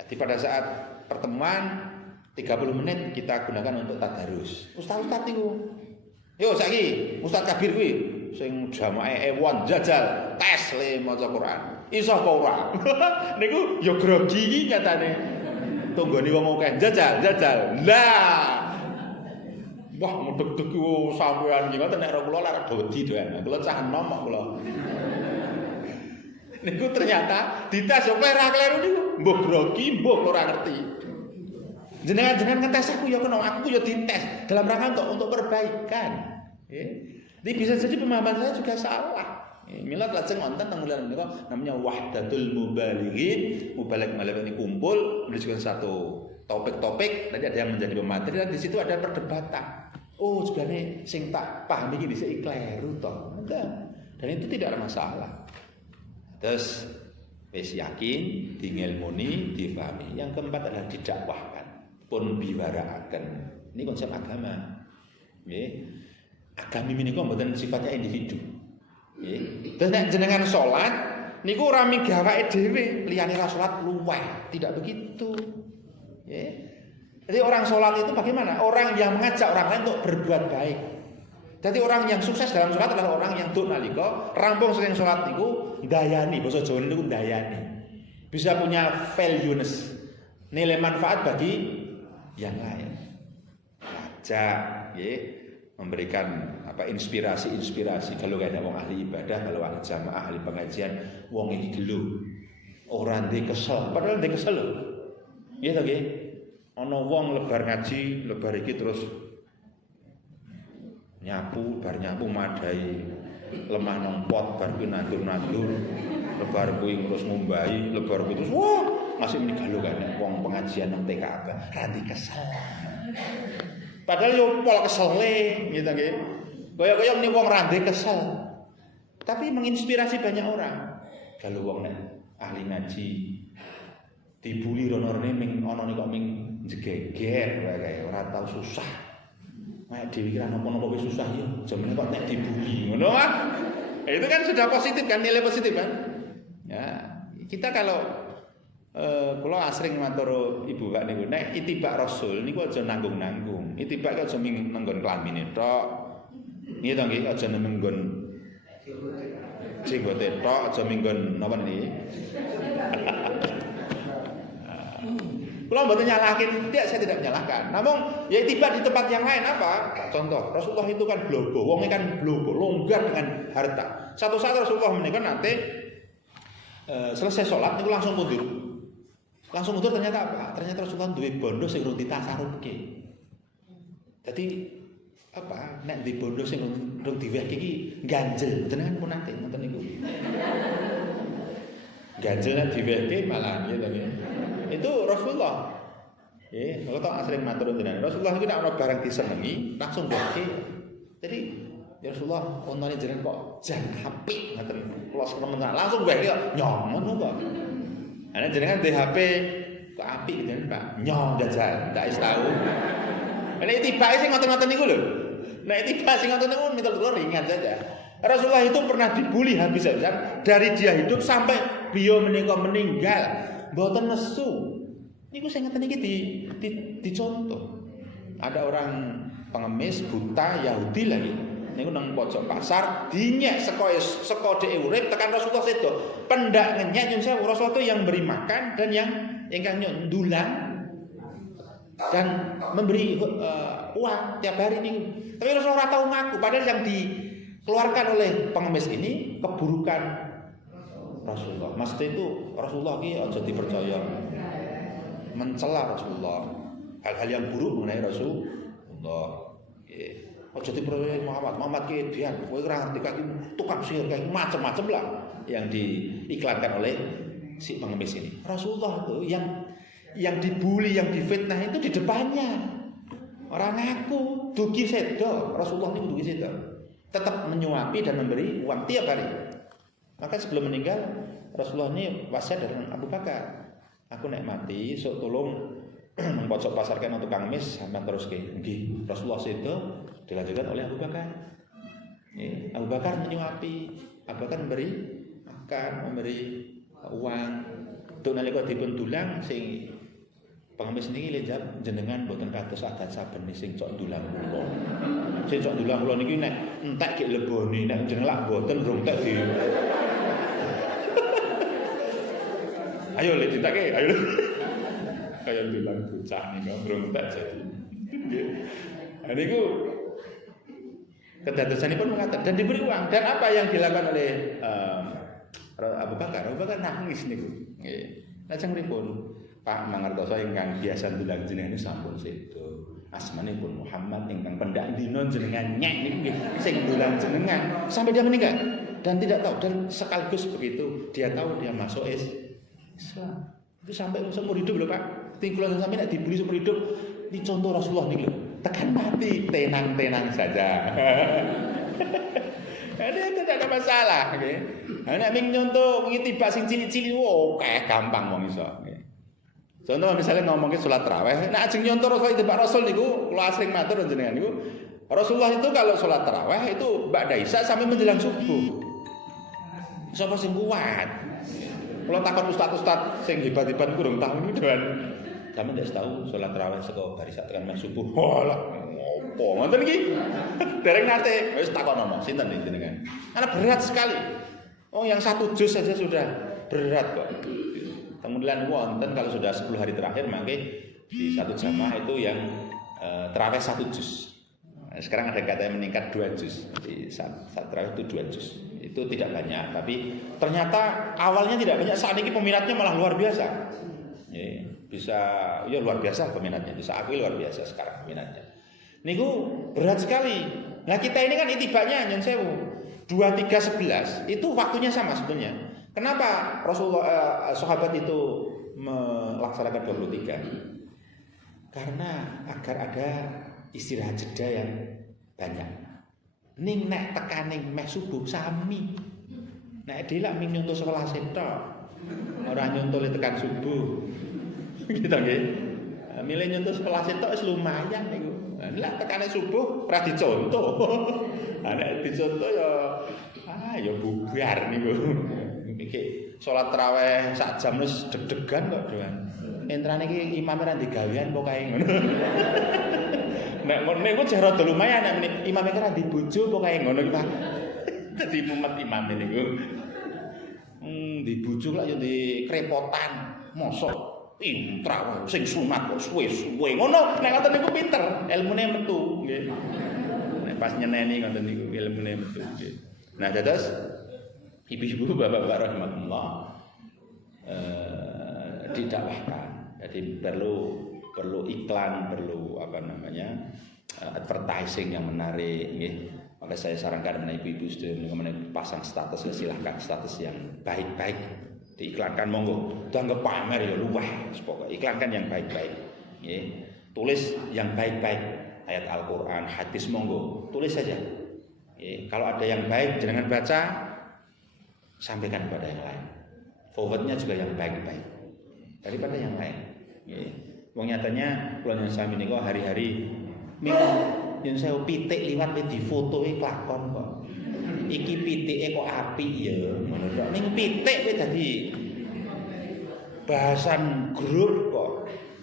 Jadi pada saat pertemuan 30 menit kita gunakan untuk tadarus. Ustaz-ustaz niku yo saiki Ustaz Kabir kuwi sing jamaah ewon jajal tes le maca Quran. Iso apa ora? Niku yo grogi iki nyatane. Tunggone wong akeh jajal. Lah. Wah medeg-deg sampean iki ngoten nek kula lara wedi doan. Kula cah enom kok kula. Niku ternyata dites yo kleru niku mbuh grogi, mbuh ora ngerti. Jenengan ngetes aku ya kena, aku ya dites dalam rangka untuk perbaikan. Jadi bisa jadi pemahaman saya juga salah. Mila lajeng wonten teng menika namanya wahdatul mubalighin, mubaligh ini kumpul menunjukkan satu topik-topik, nanti ada yang menjadi pemateri dan di situ ada perdebatan. Oh, sebenarnya sing tak pahami iki dhisik kleru toh. Dan itu tidak ada masalah. Terus wis yakin, ngilmuni, difahami. Yang keempat adalah didakwahkan. Pun biwaraaken. Ini konsep agama. Nggih. Agami menika mboten sifatnya individu. Nggih. Terus nek jenengan salat niku ora migawake dhewe, liyane ra salat luweh, tidak begitu. Nggih. Jadi orang salat itu bagaimana? Orang yang mengajak orang lain untuk berbuat baik. Jadi orang yang sukses dalam salat adalah orang yang tuh nalika rampung sering salat niku ndayani, basa Jawa niku ndayani. Bisa punya valueness, nilai manfaat bagi yang lain. Ajak, memberikan inspirasi. Kalau gak ada wong ahli ibadah, kalau ahli jamaah, ahli pengajian, wong iki gelo. Ora ndek kesel, padahal ndek kesel lho. Nggih to nggih. Ana wong lebar ngaji, lebar iki terus nyapu madai lemah nang pot bar kuwi nandur, lebar kuwi terus ngumbahi, lebar kuwi terus wah, masih muni galo kan wong pengajian nang TKA, ranti kesel. Padahal yo pol kesele gitu nggih. Kaya-kaya muni wong rande kesel. Tapi menginspirasi banyak orang. Kalau wong nek ahli ngaji dibuli rono-rene ming ana nek kok ming jegeger wae ora tau susah. Nek dhewe kira napa-napa wis susah ya, jamane kok nek dibuli ngono kan. Itu kan sudah positif kan, nilai positif kan. Ya, kita kalau kula asring matur Ibu Kak niku nek itibak Rasul niku aja nanggung-nanggung. Itibak aja ming nanggon klamine tok. Nggih to nggih, aja nanggon jenggote tok, aja minggon napa niki. Kalau mboten nyalahkan, saya tidak menyalahkan. Namun ya tiba di tempat yang lain apa? Contoh, Rasulullah itu kan blogo, wongnya kan blogo, longgar dengan harta. Satu saat Rasulullah menikah nanti selesai sholat itu langsung mundur. Langsung mundur ternyata apa? Ternyata Rasulullah duwe bondo sing urung ditasarufke. Jadi apa? Nek di bondo sing urung diwehke iki ganjel, jenengan pun nate ngoten niku. Ganjel nek diwehke malah gitu ya. Itu Rasulullah. Kalau tak asring matur jenengan. Rasulullah iki nek ana barang disenengi langsung wehke. Jadi ya Rasulullah ontane jenengan kok jan apik ngoten. Kula seneng langsung wehke nyong ngono kok. Ana jenengan di HP kok apik jenengan Pak. Nyong jajal, ndak is tahu. Nek tibake sing ngoten-ngoten niku lho. Nek tiba sing ngoten niku mitul-mitul ringan saja. Rasulullah itu pernah dibully habis-habisan dari dia hidup sampai beliau meninggal. Mboten nesu. Niku sing ngeten iki dicontoh. Ada orang pengemis buta Yahudi lagi. Niku nang pojok pasar dinyek saka dhek urip tekan Rasulullah sedo. Pendak ngenyek nyun sewu Rasulullah itu yang beri makan dan yang ingkang ndulang dan memberi uang tiap hari niku. Tapi Rasulullah ora tahu ngaku padahal yang dikeluarkan oleh pengemis ini keburukan Rasulullah. Mesti itu Rasulullah ki aja dipercaya. Mencela Rasulullah. Hal-hal yang buruk mengenai Rasulullah. Aja dipercaya Muhammad ki dia kowe ora ngerti kaki tukang sihir kayak macam-macam lah yang diiklankan oleh si pengemis ini. Rasulullah itu yang dibully, yang difitnah itu di depannya. Orang ngaku dugi sedo, Rasulullah ini dugi sedo. Tetap menyuapi dan memberi uang tiap hari. Maka sebelum meninggal Rasulullah ini wasiat dari Abu Bakar. Aku nek mati sok tolong mempojok pasarkan untuk tukang mis sampai terus ke nggih. Rasulullah sedo dilanjutkan oleh Abu Bakar. Abu Bakar menyuapi, Abu Bakar memberi makan, memberi uang. Untuk nalika dipun dulang sing pengemis niki lenjap jenengan boten kados adat saben sing cok dulang kula. Sing cok dulang kula niki nek entek gek leboni, nek jeneng lak boten rung tek di. Ayo le ditake, ayo. Kaya dulang bocah niku rung tek jadi. Nggih. Niku kedadosanipun mengatakan dan diberi uang dan apa yang dilakukan oleh Abu Bakar nangis niku. Nggih. Lajeng pripun? Pak mangertosa ingkang biasa dulang jenengan sampun sedo. Asmanipun Muhammad ingkang pendak dina jenengan nyek niku nggih sing dulang jenengan sampai dia meninggal dan tidak tahu dan sekaligus begitu dia tahu dia masuk Islam. Itu sampai seumur hidup lho Pak. Tingkulan sampai nek dibuli seumur hidup ini contoh Rasulullah niku lho. Tekan mati tenang-tenang saja. Ada tidak ada masalah nggih. Nek ming nyontoh ngitibak sing cilik-cilik kayak gampang wong iso nggih. Contoh misalnya ngomongin sholat taraweh, nah ajeng nyontor Rasul itu Pak Rasul niku, kalau asring matur jenengan niku, Rasulullah itu kalau sholat taraweh itu ba'da isya sampai menjelang subuh. Sapa sing kuat? Kalau takon ustaz-ustaz sing hebat-hebat kurang tahu niku doan. Sampe ndak tahu sholat taraweh saka barisan tekan men subuh. Walah, opo ngoten iki? Dereng nate, wis takonono, sinten iki jenengan? Karena berat sekali. Oh, yang satu juz saja sudah berat kok. Kemudian wonten kalau sudah 10 hari terakhir maka di satu jamaah itu yang tarawih 1 juz. Nah, sekarang ada kata yang meningkat 2 juz. Di saat tarawih itu 2 juz. Itu tidak banyak, tapi ternyata awalnya tidak banyak. Saat ini peminatnya malah luar biasa. Ya, bisa ya luar biasa peminatnya. Bisa aku luar biasa sekarang peminatnya. Niku berat sekali. Nah, kita ini kan itibaknya nyun sewu. 2, 3, 11 itu waktunya sama sebetulnya. Kenapa Rasulullah sahabat itu melaksanakan 23? Karena agar ada istirahat jeda yang banyak. Ning nek tekaning meh subuh sami. Nek dhewe lak ming nyuntuh 11 tok. Ora nyuntuh tekan subuh. Gitu nggih. Milih nyuntuh 11 tok wis lumayan niku. Lah tekane subuh ora dicontoh. Nek dicontoh ya bubar niku. Iki salat tarawih sak jam wis deg-degan kok doan. Entrane iki imame ra digawean kok kae ngono. Nek niku jare lumayan nek imame ra dibojo kok kae ngono iki Pak. Dadi mumet imame niku. Dibojo lak yo di krepotan. Mosok intra sing sunat kok suwe-suwe ngono. Nek ngoten niku pinter, ilmune metu nggih. Nek pas nyeneni ngoten niku ilmune metu nggih. Nah, dados ibu-ibu, bapak-bapak rahmatullah didakwahkan. Jadi perlu iklan, perlu advertising yang menarik. Maka saya sarankan mengenai ibu-ibu mengenai pasang status, silahkan status yang baik-baik diiklankan monggo. Dianggap pamer ya luweh, pokoknya iklankan yang baik-baik. Tulis yang baik-baik, ayat Al-Quran, hadis monggo, tulis saja. Kalau ada yang baik jangan baca, sampaikan kepada yang lain. Forwardnya juga yang baik-baik daripada yang lain. Wong nyatanya kula nyuwun sami niku hari-hari nyuwun sewu pitik liwat di foto kelakon kok. Iki pitike kok apik ya ngono tok. Ning pitik kowe dadi bahasan grup kok.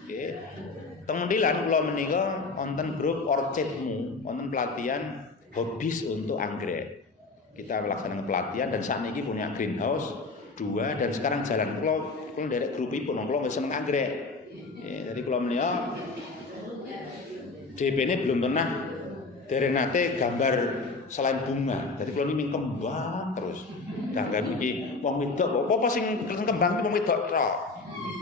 Nggih. Teng Ndilan kula menika wonten grup orchidmu, wonten pelatihan hobis untuk anggrek. Kita melaksanakan pelatihan dan saat ini punya greenhouse 2 dan sekarang jalan kalau dari grupipun kalau nggak seneng anggrek. Jadi kalau melihat DP ini belum pernah dari nate gambar selain bunga. Jadi kalau ini kembang terus. Danggan iki wong wedok apa sing kembang wong wedok tok.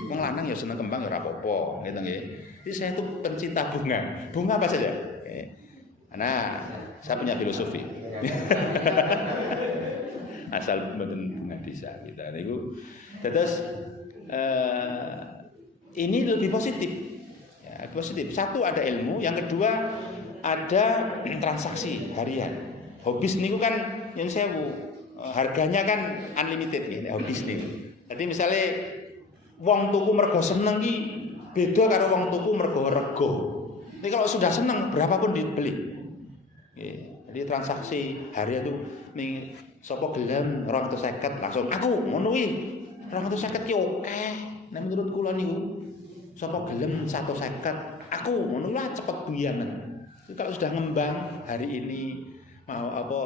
Wong lanang ya seneng kembang ya ora apa-apa, gitu nggih. Jadi saya itu pencinta bunga. Bunga apa saja? Nah, saya punya filosofi. Asal mboten bunga desa kita niku. Terus ini lebih positif. Ya, positif. Satu ada ilmu, yang kedua ada transaksi harian. Hobis niku kan yang sewu. Harganya kan unlimited nggih, hobis niku. Jadi misalnya wong tuku mergo seneng ki beda karo wong tuku mergo rego. Ini kalau sudah seneng berapapun dibeli. Jadi transaksi harian itu ning sapa gelem 250 langsung aku ngono kuwi 250 ki oke. Nek menurut kula niku sapa gelem 150 aku ngono lah cepet buyanan. Kalau sudah ngembang hari ini mau apa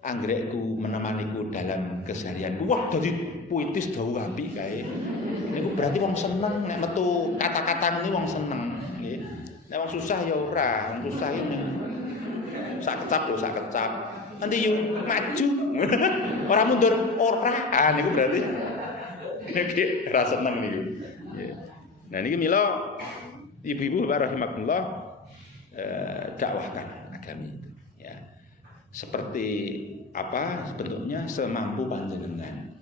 anggrekku menemaniku dalam keseharianku. Wah, dadi puitis dawuh apik kae. Niku berarti wong seneng nek metu kata-kata ini wong seneng nggih. Nek wong susah ya ora, wong susah ini sak kecap lho, sak kecap. Nanti yo maju. Ora mundur, ora. Ah niku berarti iki ora seneng niku. Nah niki mila ibu-ibu Bapak rahimakumullah dakwahkan agama itu ya. Seperti apa bentuknya semampu panjenengan.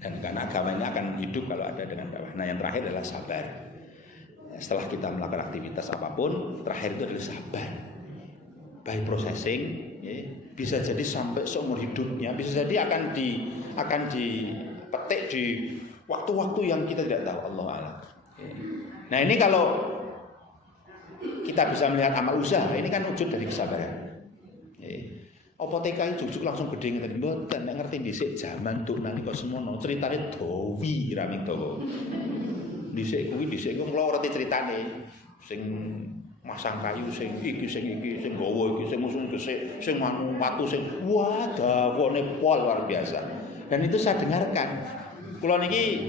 Dan karena agama ini akan hidup kalau ada dengan dakwah. Nah yang terakhir adalah sabar. Setelah kita melakukan aktivitas apapun, terakhir itu adalah sabar. By processing, ya, bisa jadi sampai seumur hidupnya, bisa jadi akan dipetik di waktu-waktu yang kita tidak tahu, Allah a'lam. Nah ini kalau kita bisa melihat amal usaha, ini kan wujud dari kesabaran. Apa TKI jujuk langsung gede ngene mboten nek ngerti dhisik jaman tunan kok semono critane dawi ra ming dawa. Dhisik kuwi kula ngerti critane sing masang kayu sing iki sing gawa iki sing musuh sing manu watu sing wah dawane pol luar biasa. Dan itu saya dengarkan. Kula niki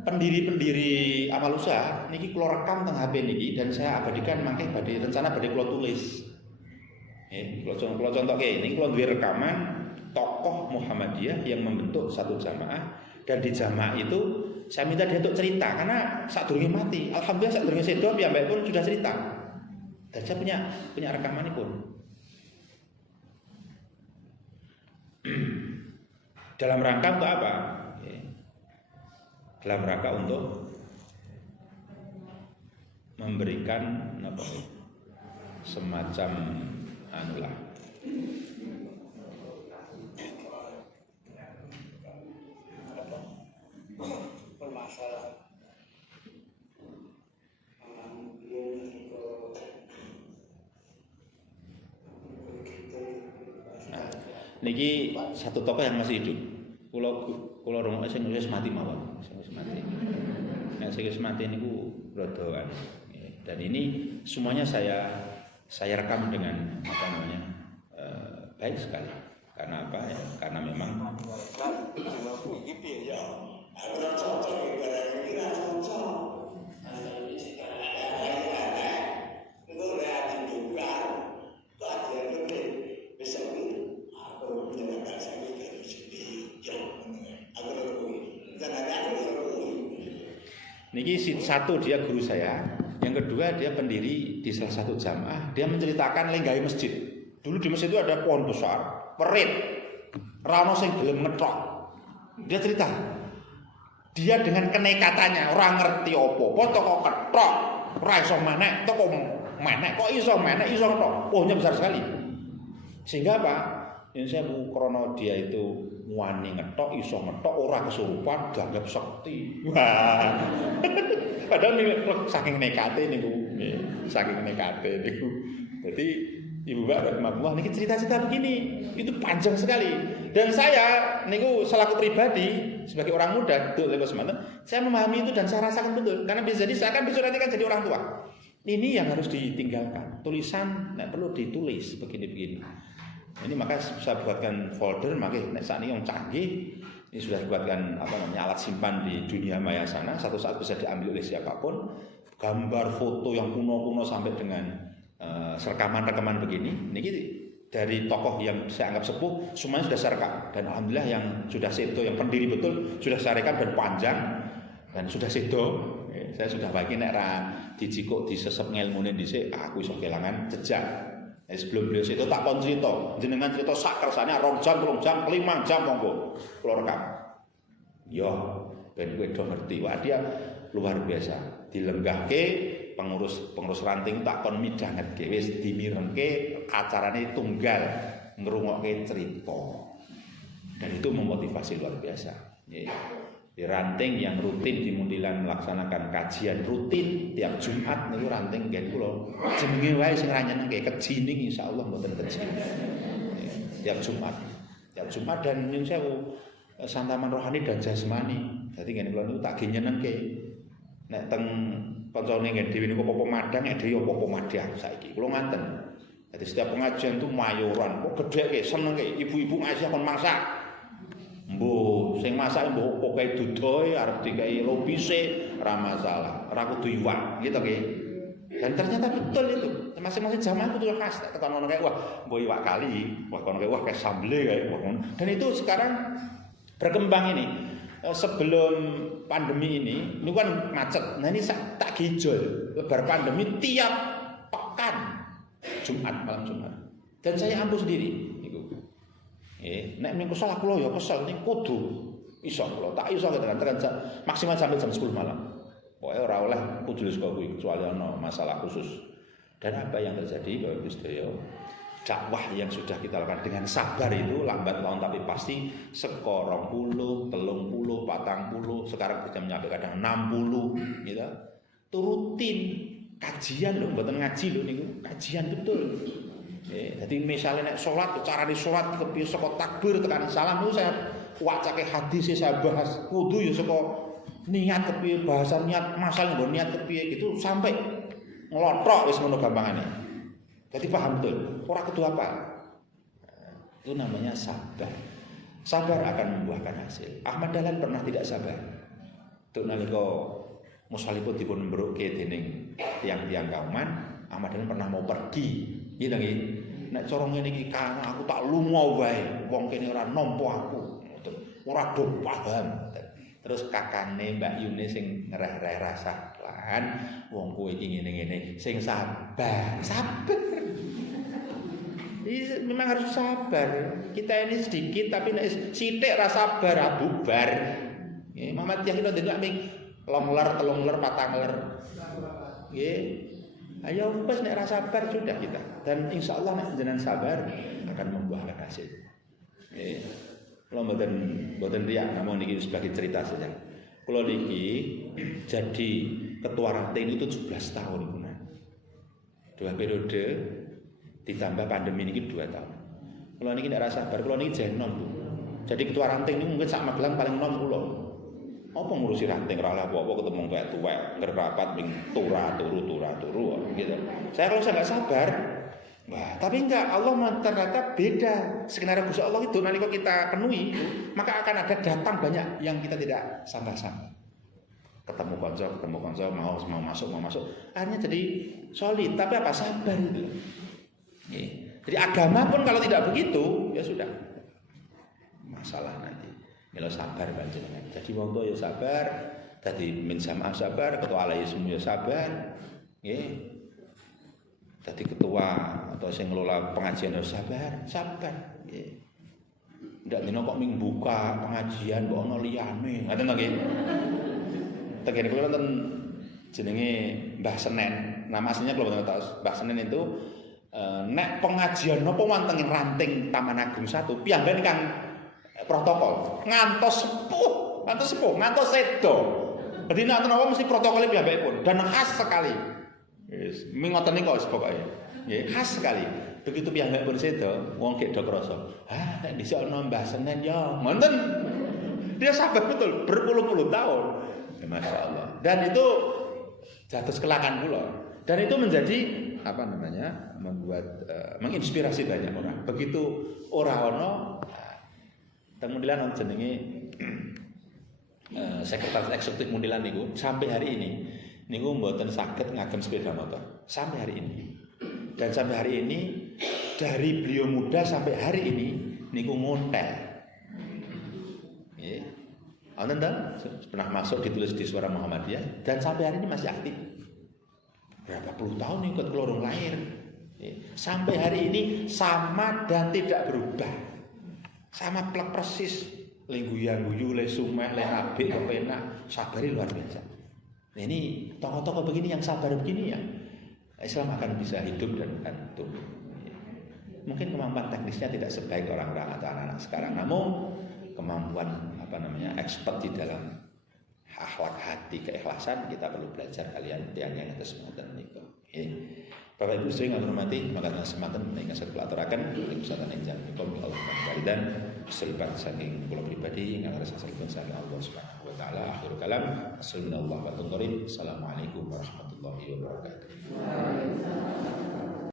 pendiri amal usaha niki kula rekam teng HP niki dan saya abadikan mangke rencana badhe kula tulis. Kalau contoh kayak ini, kalau duwe rekaman tokoh Muhammadiyah yang membentuk satu jamaah dan di jamaah itu saya minta dia untuk cerita karena saat durunge mati, alhamdulillah saat durunge sedo piyambake pun sudah cerita. Dan saya punya rekaman pun. Dalam rangka untuk apa? Dalam rangka untuk memberikan semacam anulah permasalahan niki satu tokoh yang masih hidup. Kula rungokne sing wis mati mawon, sing wis mati. Nek sing wis mati niku rada. Dan ini semuanya saya rekam dengan baik sekali. Karena apa ya? Karena memang niki satu dia guru saya. Yang kedua dia pendiri di salah satu jamaah. Dia menceritakan lenggahe masjid. Dulu di masjid itu ada pohon besar, perit, rano sing gelem ngethok. Dia cerita. Dia dengan kenekatannya orang ngerti opo, toko kethok, ora iso menek, toko menek kok iso menek iso kethok. Pohonnya besar sekali. Sehingga apa? Yang saya bu krono dia itu wani ngethok, iso ngethok, ora kesurupan, dianggap sakti. Wah. Padahal saking nekate niku, saking nekate niku. Jadi Ibu Mbak rahimahullah niki cerita-cerita begini, itu panjang sekali. Dan saya niku selaku pribadi sebagai orang muda, tuh lewat semanten, saya memahami itu dan saya rasakan betul. Karena bisa jadi saya akan besok nanti kan jadi orang tua. Ini yang harus ditinggalkan. Tulisan tidak perlu ditulis begini-begini. Ini maka saya buatkan folder, makanya saat ini yang canggih. Ini sudah dibuatkan alat simpan di dunia maya sana. Satu saat bisa diambil oleh siapapun. Gambar, foto yang kuno-kuno sampai dengan rekaman-rekaman begini. Ini dari tokoh yang saya anggap sepuh semuanya sudah saya rekam, dan alhamdulillah yang sudah sedo, yang pendiri betul sudah saya rekam dan panjang dan sudah sedo. Saya sudah bagi nek ra dijikuk disesep ngelmune dhisik aku iso kelangan jejak. Sebelum beliau itu tak kon cerita, jenengan cerita sak kersane 2 jam, 3 jam, 5 jam monggo kula rekam. Yo, ben kowe do ngerti, wah dia luar biasa. Dilenggahke pengurus ranting tak kon midhangetke, wis dimirengke acarane tunggal ngrungokke cerita. Dan itu memotivasi luar biasa. Di ranting yang rutin di Muntilan melaksanakan kajian rutin tiap Jumat niku ranting nggih kula jenenge wae sing ra nyenengke kejining insyaallah mboten keji. Tiap Jumat dan nyun sewu santaman rohani dan jasmani. Dadi ngene kula niku tak ge nyenengke. Nek teng kancane ngen dhewe niku apa madang nek dhewe apa madang saiki. Kula ngaten. Jadi setiap pengajian itu mayoran, kok gedheke senengke ibu-ibu ngaji kon masak. Mbuh, sing masak mbuh pokoke dudoe arep dikai lobise ora masalah, ora kudu iwak, gitu nggih. Dan ternyata betul itu. Masing-masing zaman kudu khas. Tekan ono kayak wah, mbok iwak kali, wah kono kayak wah kayak sambel kayak wah. Dan itu sekarang berkembang ini. Sebelum pandemi ini kan macet. Nah ini tak gijol. Lebar pandemi tiap pekan Jumat, malam Jumat. Dan saya ampuh sendiri. Nek minggu salah kula ya kesel ning kudu iso kula tak iso kadang-kadang maksimal sampai jam 10 malam. Pokoke ora oleh kudu saka kuwi kecuali ana masalah khusus. Dan apa yang terjadi Bapak Ibu sedaya, dakwah yang sudah kita lakukan dengan sabar itu lambat laun tapi pasti seko 20, 30, 40, sekarang kita nyampe kadang 60 gitu. Itu rutin kajian lho, mboten ngaji lho niku, kajian betul. Jadi misalnya nek sholat, cara di sholat kepiye saka takbir tekan salam itu saya wacake hadis saya bahas kudu ya saka niat kepiye bahasan niat masal nggon niat kepiye gitu sampai ngelotok wis ngono gampangane. Jadi paham betul. Ora kudu apa. Itu namanya sabar. Sabar akan membuahkan hasil. Ahmad Dahlan pernah tidak sabar. Tuk nalika musalipun dipun mbrukke dening tiang-tiang kauman, Ahmad Dahlan pernah mau pergi. Iya nggih. Nek cara ngene iki kan aku tak lunga wae. Wong kene ora nampa aku. Ora do paham. Terus kakane Mbak Yune sing ngereh-reh rasa lan wong kowe iki ngene-ngene sing sabar. Sabar. Ini memang harus sabar. Kita ini sedikit tapi nek sithik ra sabar bubar. Nggih, Muhammad Yakin ndelok ming longler, telungler, patangler. Nggih. Ayo wis nek ra sabar sudah kita. Dan insyaallah nek jenengan sabar akan membuahkan hasil. Nggih. Kula mboten riak namung niki sebagai cerita saja. Kula niki jadi ketua ranting itu 17 tahun punan. 2 periode ditambah pandemi niki 2 tahun. Kula niki nek ra sabar, kula niki jenom, Bu. Jadi ketua ranting niku mungkin sak Magelang paling enom kula. Apa ngurusi ranting ora lah apa ketemu tuwek ngrapat ping turu gitu. Saya kalau saya enggak sabar, wah, tapi enggak, Allah ternyata beda. Skenario Gusti Allah itu nalika kita penuhi, maka akan ada datang banyak yang kita tidak sangka-sangka. Ketemu konco mau masuk. Akhirnya jadi solid, tapi apa sabar itu. Jadi agama pun kalau tidak begitu, ya sudah. Masalah nanti. Mila sabar panjenengan. Jadi wong ya sabar, dadi min jamaah sabar, ketua alaismu ya sabar. Nggih. Dadi ketua atau sing ngelola pengajian harus sabar. Nggih. Ndak dina kok ming buka pengajian kok ana liyane. Ngoten to nggih. Tegene kula wonten jenenge Mbah Senen. Nama aslinya kula mboten tahu. Mbah Senen itu nek pengajian napa wonten ranting Taman Agung 1 piyambak kang protokol ngantos sepuh, ngantos sedo. Jadi nanti apa mesti protokolnya piyambakipun dan khas sekali. Yes, ngoten niku wis pokoke. Nggih, khas sekali. Begitu piyambakipun sedo, wong gek do krasa. Nek dhisik ana Mbah Senen ya. Ngoten. Dia sabar betul berpuluh-puluh tahun. Ya, Masya Allah. Dan itu jatuh kelakon kula. Dan itu menjadi membuat menginspirasi banyak orang. Begitu ora ono Muntilan jenenge sekretaris eksekutif Muntilan niku sampai hari ini niku mboten saged ngagem sepeda motor sampai hari ini. Dan sampai hari ini dari beliau muda sampai hari ini niku ngontel. Nggih. Wonten ta? Pernah masuk ditulis di Suara Muhammadiyah dan sampai hari ini masih aktif. Berapa puluh tahun ikut kelorong lahir. Sampai hari ini sama dan tidak berubah. Sama plek persis. Lengguya-guyu, le sumeh, le abik, kepenak, sabari luar biasa. Nah ini tokoh-tokoh begini yang sabar begini ya, Islam akan bisa hidup dan akan tumbuh. Mungkin kemampuan teknisnya tidak sebaik orang-orang atau anak-anak sekarang, namun kemampuan expert di dalam akhlak hati, keikhlasan kita perlu belajar kalian yang atas sematan menikah. Bapak Ibu sering menghormati maka sematan menikah saya aturakan kesempatan yang jangan Allah dan selebihnya saking kula pribadi ingkang rasa saking saking Allah Subhanahu wa taala akhirul kalam assalamualaikum warahmatullahi wabarakatuh.